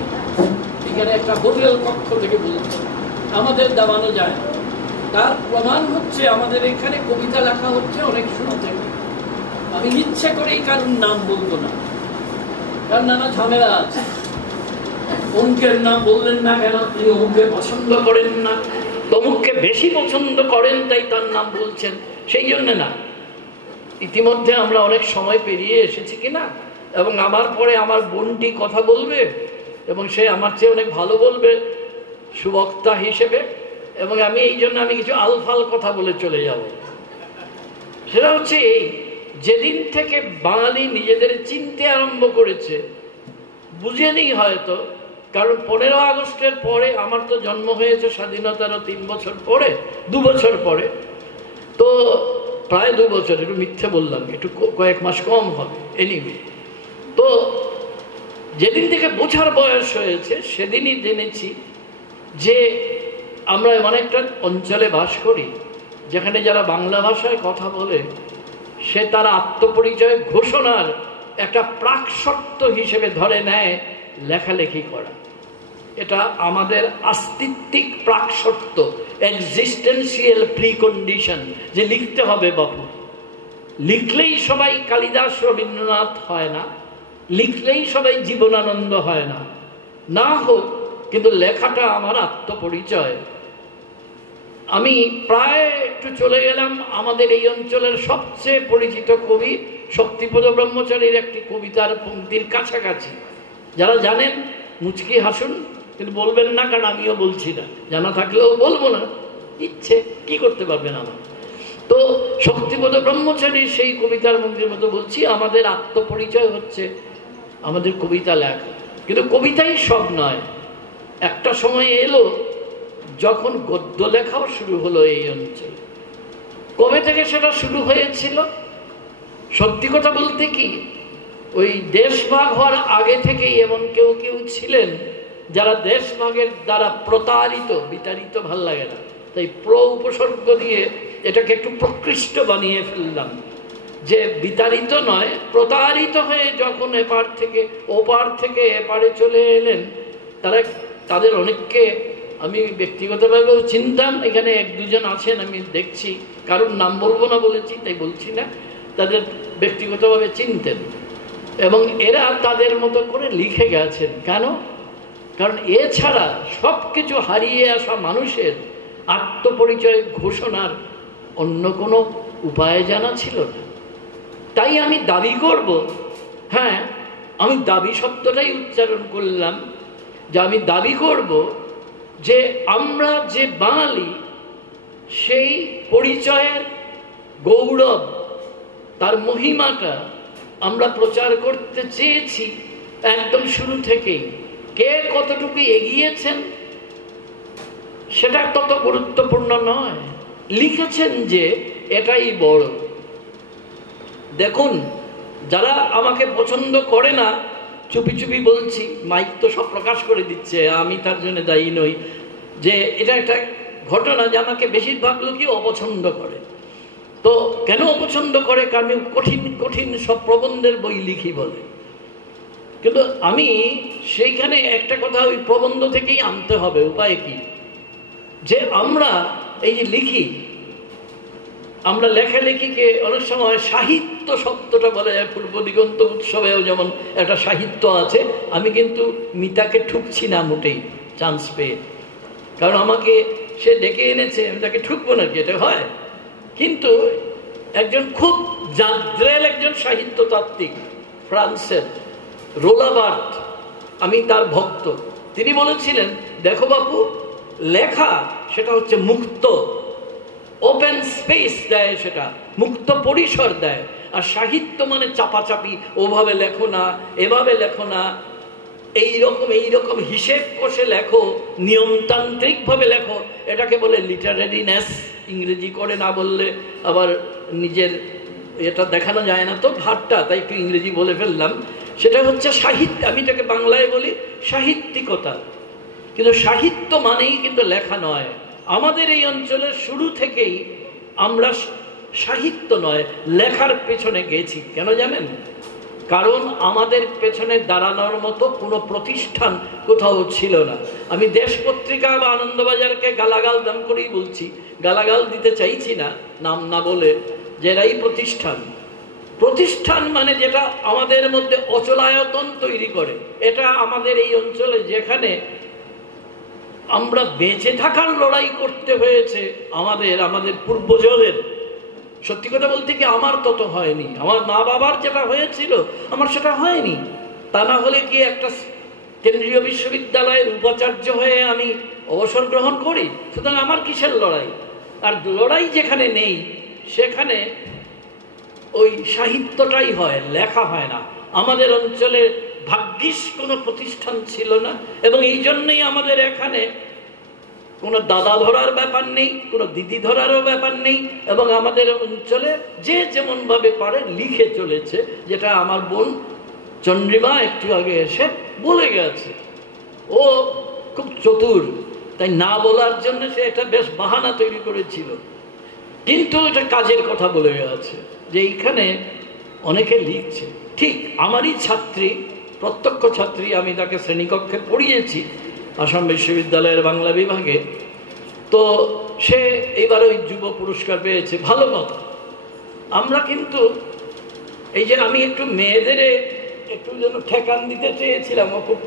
এখানে একটা হোটেল কক্ষ থেকে বলছি, আমাদের দাবানো যায়। তার প্রমাণ হচ্ছে আমাদের এখানে কবিতা লেখা হচ্ছে অনেক শুরু থেকে। আমি ইচ্ছে করেই কারণ নাম বলবো না, কারণ নানা ঝামেলা আছে। অঙ্কের নাম বললেন না কেন, তিনি অঙ্কে পছন্দ করেন না, তমুককে বেশি পছন্দ করেন তাই তার নাম বলছেন, সেই জন্য না। ইতিমধ্যে আমরা অনেক সময় পেরিয়ে এসেছি কিনা, এবং আমার পরে আমার বোনটি কথা বলবে, এবং সে আমার চেয়ে অনেক ভালো বলবে সুবক্তা হিসেবে, এবং আমি এই জন্য আমি কিছু আলফাল কথা বলে চলে যাব। সেটা হচ্ছে এই, যেদিন থেকে বাঙালি নিজেদের চিনতে আরম্ভ করেছে, বুঝে নেই হয়তো, কারণ 15 আগস্টের পরে আমার তো জন্ম হয়েছে স্বাধীনতার 3 বছর পরে, 2 বছর পরে, তো প্রায় 2 বছর, একটু মিথ্যে বললাম, একটু কয়েক মাস কম হবে এনিওয়ে। তো যেদিন থেকে বোঝার বয়স হয়েছে সেদিনই জেনেছি যে আমরা এমন একটা অঞ্চলে বাস করি যেখানে যারা বাংলা ভাষায় কথা বলে সে তার আত্মপরিচয় ঘোষণার একটা প্রাকশর্ত হিসেবে ধরে নেয় লেখালেখি করা। এটা আমাদের আস্তিত্বিক প্রাকশর্ত, এক্সিস্টেন্সিয়াল প্রিকন্ডিশন, যে লিখতে হবে বাপু। লিখলেই সবাই কালিদাস রবীন্দ্রনাথ হয় না, লিখলেই সবাই জীবনানন্দ হয় না, না হোক, কিন্তু লেখাটা আমার আত্মপরিচয়। আমি প্রায় একটু চলে গেলাম আমাদের এই অঞ্চলের সবচেয়ে পরিচিত কবি শক্তিপদ ব্রহ্মচারীর একটি কবিতার পংক্তির কাছাকাছি। যারা জানেন মুচকি হাসুন, কিন্তু বলবেন না, কারণ আমিও বলছি না, জানা থাকলেও বলবো না, ইচ্ছে কি করতে পারবেন আমার। তো শক্তিপদ ব্রহ্মচারীর সেই কবিতার পংক্তির মতো বলছি, আমাদের আত্মপরিচয় হচ্ছে আমাদের কবিতা লেখা। কিন্তু কবিতাই সব নয়। একটা সময় এলো যখন গদ্য লেখাও শুরু হলো এই অঞ্চলে। কবে থেকে সেটা শুরু হয়েছিল? সত্যি কথা বলতে কি, ওই দেশভাগ হওয়ার আগে থেকেই এমন কেউ কেউ ছিলেন যারা দেশভাগের দ্বারা প্রতারিত, বিতাড়িত ভাল লাগে না, তাই উপসর্গ দিয়ে এটাকে একটু প্রকৃষ্ট বানিয়ে ফেললাম, যে বিতাড়িত নয়, প্রতারিত হয়ে যখন এপার থেকে ওপার থেকে এপারে চলে এলেন, তাদের অনেককে আমি ব্যক্তিগতভাবেও চিনতাম। এখানে 1-2 জন আছেন, আমি দেখছি, কারোর নাম বলবো না বলেছি তাই বলছি না, তাদের ব্যক্তিগতভাবে চিনতেন এবং এরা তাদের মতো করে লিখে গেছেন। কেন? কারণ এছাড়া সব কিছু হারিয়ে আসা মানুষের আত্মপরিচয় ঘোষণার অন্য কোনো উপায় জানা ছিল না। তাই আমি দাবি করব, হ্যাঁ, আমি দাবি শব্দটাই উচ্চারণ করলাম, যে আমি দাবি করব যে আমরা যে বাঙালি, সেই পরিচয়ের গৌরব, তার মহিমাটা আমরা প্রচার করতে চেয়েছি একদম শুরু থেকেই। কে কতটুকু এগিয়েছেন সেটা তত গুরুত্বপূর্ণ নয়, লিখেছেন যে এটাই বড়। দেখুন, যারা আমাকে পছন্দ করে না, চুপি চুপি বলছি, মাইক তো সব প্রকাশ করে দিচ্ছে, আমি তার জন্য দায়ী নই, যে এটা একটা ঘটনা যে আমাকে বেশিরভাগ লোকই অপছন্দ করে। তো কেন অপছন্দ করে? কারণ আমি কঠিন কঠিন সব প্রবন্ধের বই লিখি বলে। কিন্তু আমি সেইখানে একটা কথা ওই প্রবন্ধ থেকেই আনতে হবে, উপায় কি, যে আমরা এই যে লিখি, আমরা লেখালেখিকে অনেক সময় সাহিত্য শব্দটা বলা যায়। পূর্ব দিগন্ত উৎসবেও যেমন একটা সাহিত্য আছে, আমি কিন্তু মিতাকে ঠুকছি না মোটেই চান্স পেয়ে, কারণ আমাকে সে ডেকে এনেছে, আমি তাকে ঠুকবো নাকি? এটা হয়। কিন্তু একজন খুব জাদ্রেল একজন সাহিত্যতাত্ত্বিক ফ্রান্সের রোলাবার্ট, আমি তার ভক্ত, তিনি বলেছিলেন, দেখো বাপু, লেখা সেটা হচ্ছে মুক্ত, ওপেন স্পেস দেয়, সেটা মুক্ত পরিসর দেয়। আর সাহিত্য মানে চাপাচাপি, ওভাবে লেখো না, এভাবে লেখো না, এইরকম হিসেব কষে লেখো, নিয়মতান্ত্রিকভাবে লেখো, এটাকে বলে লিটারেরিনেস। ইংরেজি করে না বললে আবার নিজের এটা দেখানো যায় না তো ভাবটা, তাই একটু ইংরেজি বলে ফেললাম। সেটা হচ্ছে সাহিত্য, আমি এটাকে বাংলায় বলি সাহিত্যিকতা। কিন্তু সাহিত্য মানেই কিন্তু লেখা নয়। আমাদের এই অঞ্চলের শুরু থেকেই আমরা সাহিত্য নয়, লেখার পেছনে গেছি। কেন জানেন? কারণ আমাদের পেছনে দাঁড়ানোর মতো কোনো প্রতিষ্ঠান কোথাও ছিল না। আমি দেশ পত্রিকা বা আনন্দবাজারকে গালাগাল দাম করেই বলছি, গালাগাল দিতে চাইছি না নাম না বলে, যে এরাই প্রতিষ্ঠান। প্রতিষ্ঠান মানে যেটা আমাদের মধ্যে অচলায়তন তৈরি করে। এটা আমাদের এই অঞ্চলে যেখানে আমরা বেঁচে থাকার লড়াই করতে হয়েছে আমাদের পূর্বজদের। সত্যি কথা বলতে কি, আমার তত হয়নি। আমার মা বাবার যেটা হয়েছিল আমার সেটা হয়নি। তা না হলে কি একটা কেন্দ্রীয় বিশ্ববিদ্যালয়ের উপাচার্য হয়ে আমি অবসর গ্রহণ করি? সুতরাং আমার কিসের লড়াই? আর লড়াই যেখানে নেই সেখানে ওই সাহিত্যটাই হয়, লেখা হয় না। আমাদের অঞ্চলে ভাগ্যিস কোনো প্রতিষ্ঠান ছিল না, এবং এই জন্যই আমাদের এখানে কোনো দাদা ধরার ব্যাপার নেই, কোনো দিদি ধরারও ব্যাপার নেই, এবং আমাদের অঞ্চলে যে যেমন ভাবে পারে লিখে চলেছে, যেটা আমার বোন চন্দ্রিমা একটু আগে এসে বলে গেছে। ও খুব চতুর, তাই না বলার জন্য সে একটা বেশ বাহানা তৈরি করেছিল, কিন্তু এটা কাজের কথা বলে গেছে যে এইখানে অনেকে লিখছে। ঠিক আমারই ছাত্রী, প্রত্যক্ষ ছাত্রী, আমি তাকে শ্রেণীকক্ষে পড়িয়েছি আসাম বিশ্ববিদ্যালয়ের বাংলা বিভাগে, তো সে এইবার ওই যুব পুরস্কার পেয়েছে, ভালো কথা। আমরা কিন্তু এই যে আমি একটু মেয়েদের একটু যেন ঠেকান দিতে চেয়েছিলাম, ও খুব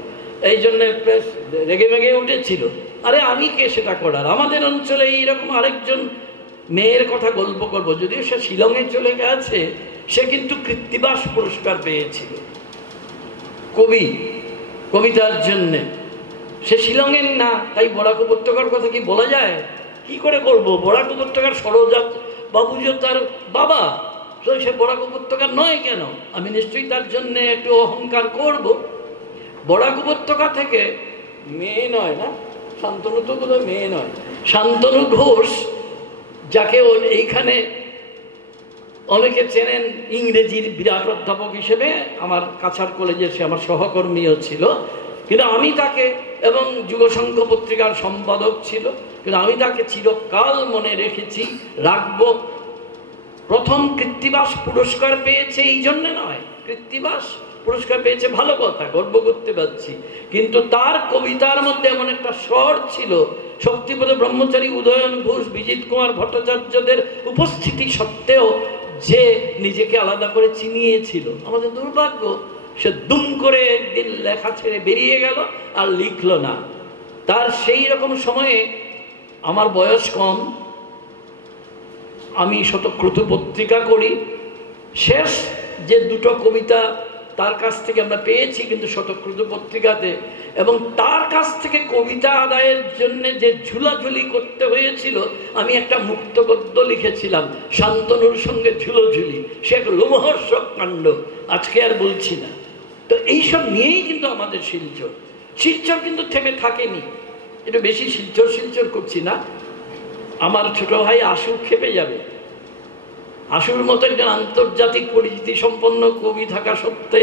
এই জন্য প্রেস রেগে মেগে উঠেছিল। আরে আমি কে সেটা করার? আমাদের অঞ্চলে এইরকম আরেকজন মেয়ের কথা গল্প করবো, যদিও সে শিলংয়ে চলে গেছে, সে কিন্তু কৃত্তিবাস পুরস্কার পেয়েছিল কবিতার জন্যে। সে শিলংয়ের না, তাই বরাক উপত্যকার কথা কি বলা যায়? কি করে বলবো? বরাক উপত্যকার সরোজা বাবু যে তার বাবা, তো সে বরাক উপত্যকার নয় কেন? আমি নিশ্চয়ই তার জন্য একটু অহংকার করব। বরাক উপত্যকা থেকে মেয়ে নয় না, শান্তনু তো বোধহয় মেয়ে নয়, শান্তনু ঘোষ, যাকে এইখানে অনেকে চেনেন ইংরেজির বিরাট অধ্যাপক হিসেবে, আমার কাছাড় কলেজে সে আমার সহকর্মীও ছিল, কিন্তু আমি তাকে, এবং যুগসংঘ পত্রিকার সম্পাদক ছিল, কিন্তু আমি তাকে চিরকাল মনে রেখেছি, রাখবো। প্রথম কৃত্তিবাস পুরস্কার পেয়েছে এই জন্যে নয়, কৃত্তিবাস পুরস্কার পেয়েছে ভালো কথা, গর্ব করতে পারছি, কিন্তু তার কবিতার মধ্যে এমন একটা স্বর ছিল, শক্তিপদ ব্রহ্মচারী, উদয়ন ঘোষ, বিজিত কুমার ভট্টাচার্যদের উপস্থিতি সত্ত্বেও যে নিজেকে আলাদা করে চিনিয়েছিল। আমাদের দুর্ভাগ্য, সে দুম করে একদিন লেখা ছেড়ে বেরিয়ে গেল আর লিখল না। তার সেই রকম সময়ে আমার বয়স কম, আমি শতক্রতু পত্রিকা করি, শেষ যে দুটো কবিতা তার কাছ থেকে আমরা পেয়েছি কিন্তু শতক্রতু পত্রিকাতে, এবং তার কাছ থেকে কবিতা আদায়ের জন্য যে ঝুলাঝুলি করতে হয়েছিল, আমি একটা মুক্ত গদ্য লিখেছিলাম শান্তনুর সঙ্গে ঝুলোঝুলি, সে এক লোমহর্ষক কাণ্ড, আজকে আর বলছি না। তো এইসব নিয়েই কিন্তু আমাদের শিলচর কিন্তু থেমে থাকেনি। একটু বেশি শিলচর করছি না, আমার ছোট ভাই আশু খেপে যাবে। আশুর মতো একজন আন্তর্জাতিক পরিচিতি সম্পন্ন কবি থাকা সত্ত্বে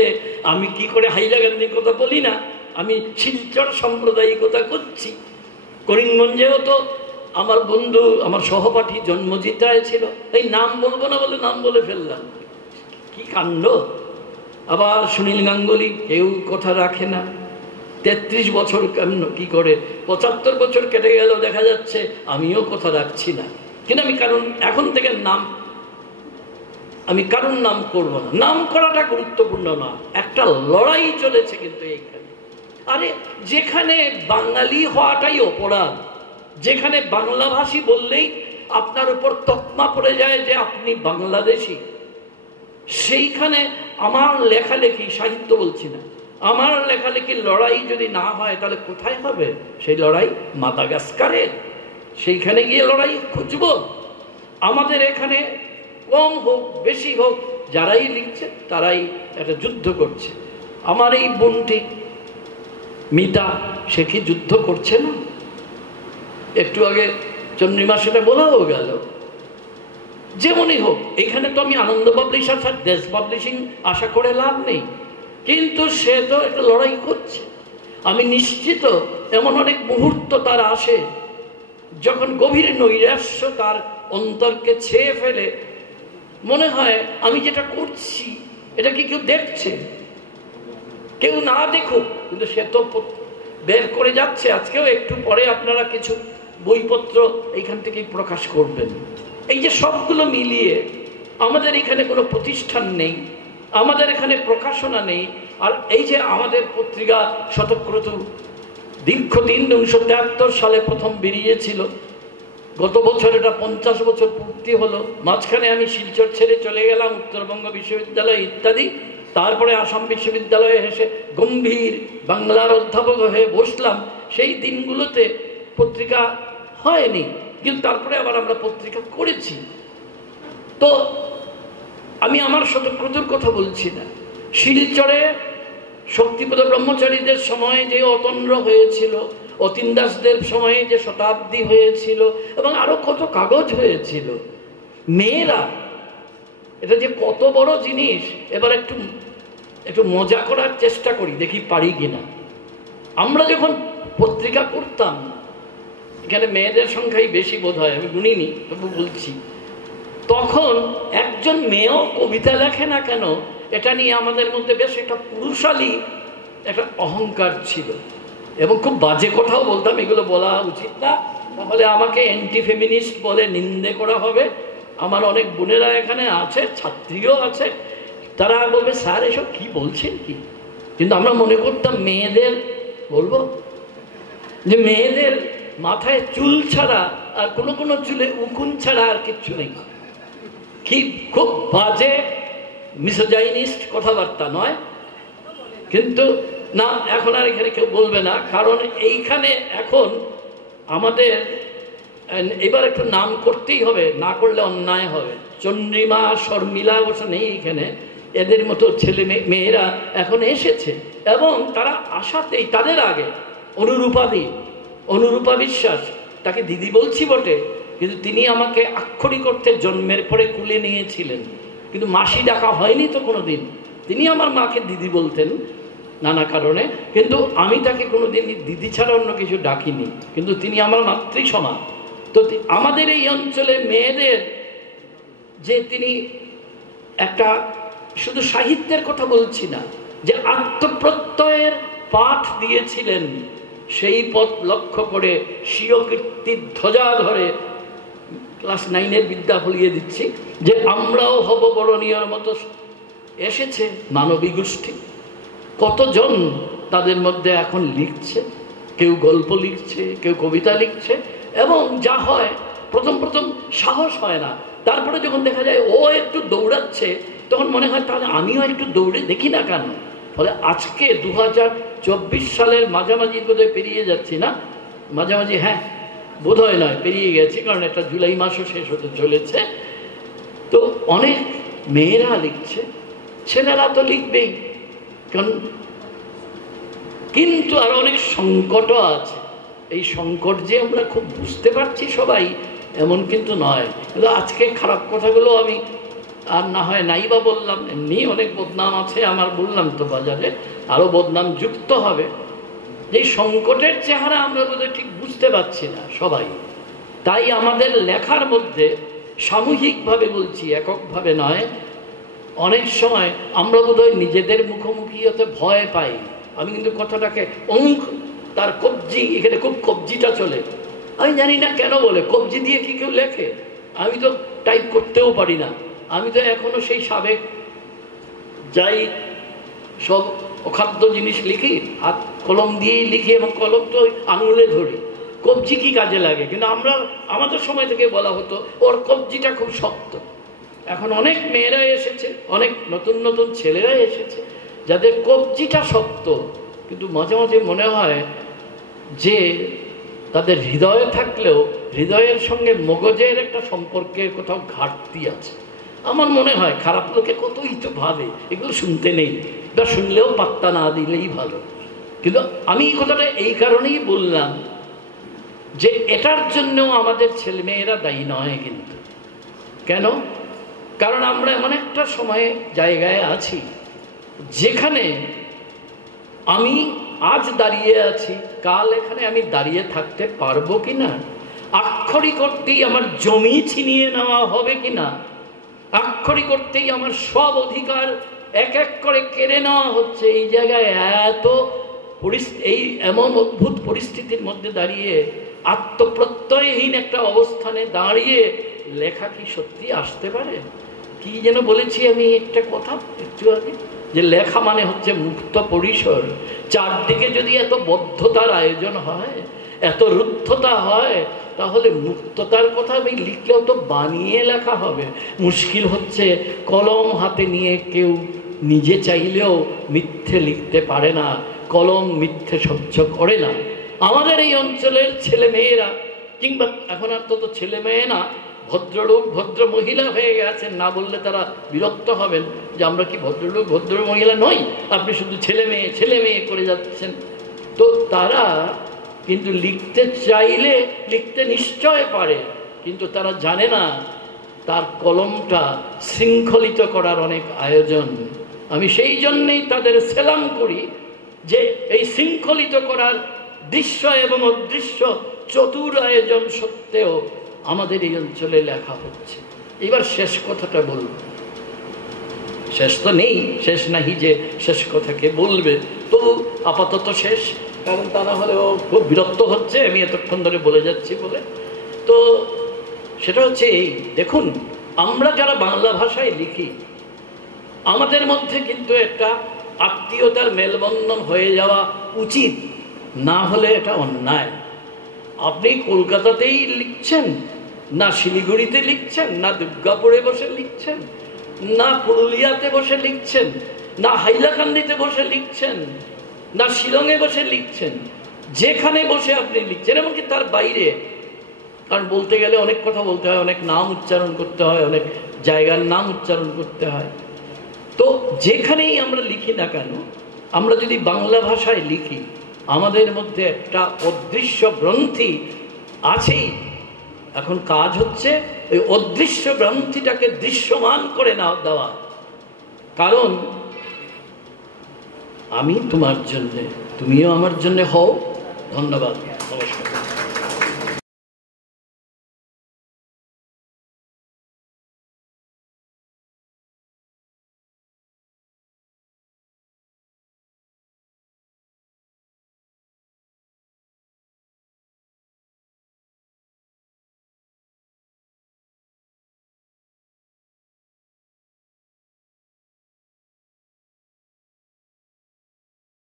আমি কি করে হাইলাকান্দির কথা বলি না? আমি শিলচর সাম্প্রদায়িকতা করছি। করিমগঞ্জেও তো আমার বন্ধু, আমার সহপাঠী জন্মজিৎ রায় ছিল, এই নাম বলবো না বলে নাম বলে ফেললাম, কি কাণ্ড। আবার সুনীল গাঙ্গুলি, কেউ কথা রাখে না। 33 বছর কেমন কি করে 75 বছর কেটে গেল, দেখা যাচ্ছে আমিও কথা রাখছি না। কিন্তু আমি কারণ এখন থেকে আমি কারণ নাম করব না, নাম করাটা গুরুত্বপূর্ণ না, একটা লড়াই চলেছে কিন্তু এইখানে। আরে যেখানে বাঙালি হওয়াটাই অপরাধ, যেখানে বাংলাভাষী বললেই আপনার উপর তকমা পড়ে যায় যে আপনি বাংলাদেশি, সেইখানে আমার লেখালেখি, সাহিত্য বলছি না, আমার লেখালেখির লড়াই যদি না হয় তাহলে কোথায় হবে সেই লড়াই? মাদাগাস্কারের সেইখানে গিয়ে লড়াই খুঁজব? আমাদের এখানে কম হোক বেশি হোক, যারাই লিখছে তারাই একটা যুদ্ধ করছে। আমার এই বোনটি মিতা, সে কি যুদ্ধ করছে না? একটু আগে চন্দ্রিমা সেটা বলেও গেল। যেমনই হোক, এখানে তো আমি আনন্দ পাবলিশার্স আর দেশ পাবলিশিং আশা করে লাভ নেই, কিন্তু সে তো একটা লড়াই করছে। আমি নিশ্চিত এমন অনেক মুহূর্ত তার আসে যখন গভীর নৈরাশ্য তার অন্তরকে ছেয়ে ফেলে, মনে হয় আমি যেটা করছি এটা কি কেউ দেখছে? কেউ না দেখুক, কিন্তু সে তো বের করে যাচ্ছে। আজকেও একটু পরে আপনারা কিছু বইপত্র এইখান থেকেই প্রকাশ করবেন। এই যে সবগুলো মিলিয়ে আমাদের এখানে কোনো প্রতিষ্ঠান নেই, আমাদের এখানে প্রকাশনা নেই, আর এই যে আমাদের পত্রিকা শতক্রতু দীর্ঘদিন 1973 সালে প্রথম বেরিয়েছিল, গত বছর এটা 50 বছর পূর্তি হলো। মাঝখানে আমি শিলচর ছেড়ে চলে গেলাম উত্তরবঙ্গ বিশ্ববিদ্যালয় ইত্যাদি, তারপরে আসাম বিশ্ববিদ্যালয়ে এসে গম্ভীর বাংলার অধ্যাপক হয়ে বসলাম। সেই দিনগুলোতে পত্রিকা হয়নি, কিন্তু তারপরে আবার আমরা পত্রিকা করেছি। তো আমি আমার শতক্রতুর কথা বলছি না, শিলচরে শক্তিপদ ব্রহ্মচারীদের সময় যে অতন্দ্র হয়েছিল, অতীন দাসদের সময়ে যে শতাব্দী হয়েছিল এবং আরো কত কাগজ হয়েছিল। মেয়েরা, এটা যে কত বড় জিনিস। এবার একটু মজা করার চেষ্টা করি, দেখি পারি কিনা। আমরা যখন পত্রিকা পড়তাম, এখানে মেয়েদের সংখ্যাই বেশি বোধ হয়, আমি গুনিনি, তবু বলছি, তখন একজন মেয়েও কবিতা লেখে না কেন, এটা নিয়ে আমাদের মধ্যে বেশ একটা পুরুষালী একটা অহংকার ছিল। এবং খুব বাজে কথাও বলতাম, এগুলো বলা উচিত না, তাহলে আমাকে অ্যান্টি ফেমিনিস্ট বলে নিন্দে করা হবে। আমার অনেক বোনেরা এখানে আছে, ছাত্রীও আছে, তারা বলবে স্যার এসব কি বলছেন কি। কিন্তু আমরা মনে করতাম মেয়েদের, বলবো যে মেয়েদের মাথায় চুল ছাড়া আর কোনো কোনো চুলে উকুন ছাড়া আর কিচ্ছু নেই। কি খুব বাজে মিসোজাইনিস্ট কথাবার্তা নয়, কিন্তু না, এখন আর এখানে কেউ বলবে না, কারণ এইখানে এখন আমাদের এবার একটু নাম করতেই হবে, না করলে অন্যায় হবে। চন্দ্রিমা, শর্মিলা অবশ্য নেই এখানে, এদের মতো ছেলে মেয়েরা এখন এসেছে এবং তারা আসাতেই, তাদের আগে অনুরূপা বিশ্বাস, তাকে দিদি বলছি বটে, কিন্তু তিনি আমাকে আক্ষরিক অর্থে জন্মের পরে কুলে নিয়েছিলেন, কিন্তু মাসি ডাকা হয়নি তো কোনোদিন। তিনি আমার মাকে দিদি বলতেন নানা কারণে, কিন্তু আমি তাকে কোনোদিন দিদি ছাড়া অন্য কিছু ডাকিনি, কিন্তু তিনি আমার মাতৃসমান। তো আমাদের এই অঞ্চলে মেয়েদের যে তিনি একটা, শুধু সাহিত্যের কথা বলছি না, যে আত্মপ্রত্যয়ের পাঠ দিয়েছিলেন, সেই পথ লক্ষ্য করে স্বীয় কীর্তির ধ্বজা ধরে ক্লাস 9-এর বিদ্যা ফলিয়ে দিচ্ছি যে আমরাও হব বরণীয়র মতো এসেছে মানবী গোষ্ঠী। কতজন তাদের মধ্যে এখন লিখছে, কেউ গল্প লিখছে, কেউ কবিতা লিখছে, এবং যা হয় প্রথম সাহস হয় না, তারপরে যখন দেখা যায় ও একটু দৌড়াচ্ছে, তখন মনে হয় তাহলে আমিও একটু দৌড়ে দেখি না কেন। ফলে আজকে 2024 সালের মাঝামাঝি বোধহয় পেরিয়ে যাচ্ছি না, মাঝামাঝি, হ্যাঁ বোধহয় নয়, পেরিয়ে গেছি, কারণ একটা জুলাই মাসও শেষ হতে চলেছে। তো অনেক মেয়েরা লিখছে, ছেলেরা তো লিখবেই, কারণ কিন্তু আরো অনেক সংকটও আছে। এই সংকট যে আমরা খুব বুঝতে পারছি সবাই, এমন কিন্তু নয়। কিন্তু আজকে খারাপ কথাগুলো আমি আর না হয় নাই বা বললাম, এমনি অনেক বদনাম আছে আমার, বললাম তো বাজারে আরো বদনাম যুক্ত হবে। যে সংকটের চেহারা আমরা বোধহয় ঠিক বুঝতে পারছি না সবাই, তাই আমাদের লেখার মধ্যে সামূহিকভাবে বলছি, এককভাবে নয়, অনেক সময় আমরা বোধহয় নিজেদের মুখোমুখি হতে ভয় পাই। আমি কিন্তু কথাটাকে তার কবজি, এখানে খুব কবজিটা চলে, আমি জানি না কেন বলে, কবজি দিয়ে কি কেউ লেখে? আমি তো টাইপ করতেও পারি না, আমি তো এখনো সেই সাবেক যাই সব অখাদ্য জিনিস লিখি, হাত কলম দিয়েই লিখি, এবং কলম তো আঙুলে ধরি, কবজি কি কাজে লাগে? কিন্তু আমাদের সময় থেকে বলা হতো ওর কবজিটা খুব শক্ত। এখন অনেক মেয়েরা এসেছে, অনেক নতুন ছেলেরা এসেছে যাদের কবজিটা শক্ত, কিন্তু মাঝে মাঝে মনে হয় যে তাদের হৃদয় থাকলেও হৃদয়ের সঙ্গে মগজের একটা সম্পর্কের কোথাও ঘাটতি আছে। আমার মনে হয় খারাপ লোকে কতই তো ভাবে, এগুলো শুনতে নেই, বা শুনলেও পাত্তা না দিলেই ভালো। কিন্তু আমি এই কথাটা এই কারণেই বললাম যে এটার জন্যও আমাদের ছেলেমেয়েরা দায়ী নয়। কিন্তু কেন? কারণ আমরা এমন একটা সময়ে জায়গায় আছি যেখানে আমি আজ দাঁড়িয়ে আছি, কাল এখানে আমি দাঁড়িয়ে থাকতে পারবো কিনা, আক্ষরিক অর্থেই আমার জমি ছিনিয়ে নেওয়া হবে কিনা, আক্ষরিক অর্থেই আমার সব অধিকার এক এক করে কেড়ে নেওয়া হচ্ছে। এই জায়গায় এমন অদ্ভুত পরিস্থিতির মধ্যে দাঁড়িয়ে, আত্মপ্রত্যয়হীন একটা অবস্থানে দাঁড়িয়ে লেখা কি সত্যি আসতে পারে? কি যেন বলেছি আমি একটা কথা একটু আগে, যে লেখা মানে হচ্ছে মুক্ত পরিসর। চারদিকে যদি এত বদ্ধতার আয়োজন হয়, এত রুদ্ধতা হয়, তাহলে মুক্ততার কথা আমি লিখলেও তো বানিয়ে লেখা হবে। মুশকিল হচ্ছে কলম হাতে নিয়ে কেউ নিজে চাইলেও মিথ্যে লিখতে পারে না, কলম মিথ্যে সহ্য করে না। আমাদের এই অঞ্চলের ছেলে মেয়েরা, কিংবা এখন আর তো ছেলে মেয়ে না, ভদ্রলোক ভদ্র মহিলা হয়ে গেছেন, না বললে তারা বিরক্ত হবেন যে আমরা কি ভদ্রলোক ভদ্র মহিলা নই, আপনি শুধু ছেলে মেয়ে করে যাচ্ছেন। তো তারা কিন্তু লিখতে চাইলে লিখতে নিশ্চয় পারে, কিন্তু তারা জানে না তার কলমটা শৃঙ্খলিত করার অনেক আয়োজন। আমি সেই জন্যেই তাদের সেলাম করি যে এই শৃঙ্খলিত করার দৃশ্য এবং অদৃশ্য চতুর আয়োজন সত্ত্বেও আমাদের এই অঞ্চলে লেখা হচ্ছে। এবার শেষ কথাটা বলব, শেষ তো নেই, শেষ নাহি যে শেষ কথাকে বলবে, তবু আপাতত শেষ, কারণ তা না হলেও খুব বিরক্ত হচ্ছে আমি এতক্ষণ ধরে বলে যাচ্ছি বলে। তো সেটা হচ্ছে এই, দেখুন আমরা যারা বাংলা ভাষায় লিখি আমাদের মধ্যে কিন্তু একটা আত্মীয়তার মেলবন্ধন হয়ে যাওয়া উচিত, না হলে এটা অন্যায়। আপনি কলকাতাতেই লিখছেন, না শিলিগুড়িতে লিখছেন, না দুর্গাপুরে বসে লিখছেন, না পুরুলিয়াতে বসে লিখছেন, না হাইলাকান্দিতে বসে লিখছেন, না শিলংয়ে বসে লিখছেন, যেখানে বসে আপনি লিখছেন, এমনকি তার বাইরে, কারণ বলতে গেলে অনেক কথা বলতে হয়, অনেক নাম উচ্চারণ করতে হয়, অনেক জায়গার নাম উচ্চারণ করতে হয়। তো যেখানেই আমরা লিখি না কেন, আমরা যদি বাংলা ভাষায় লিখি আমাদের মধ্যে একটা অদৃশ্য গ্রন্থি আছেই। এখন কাজ হচ্ছে ওই অদৃশ্য গ্রন্থিটাকে দৃশ্যমান করে না দেওয়া। কারণ আমি তোমার জন্যে, তুমিও আমার জন্যে হও। ধন্যবাদ, নমস্কার।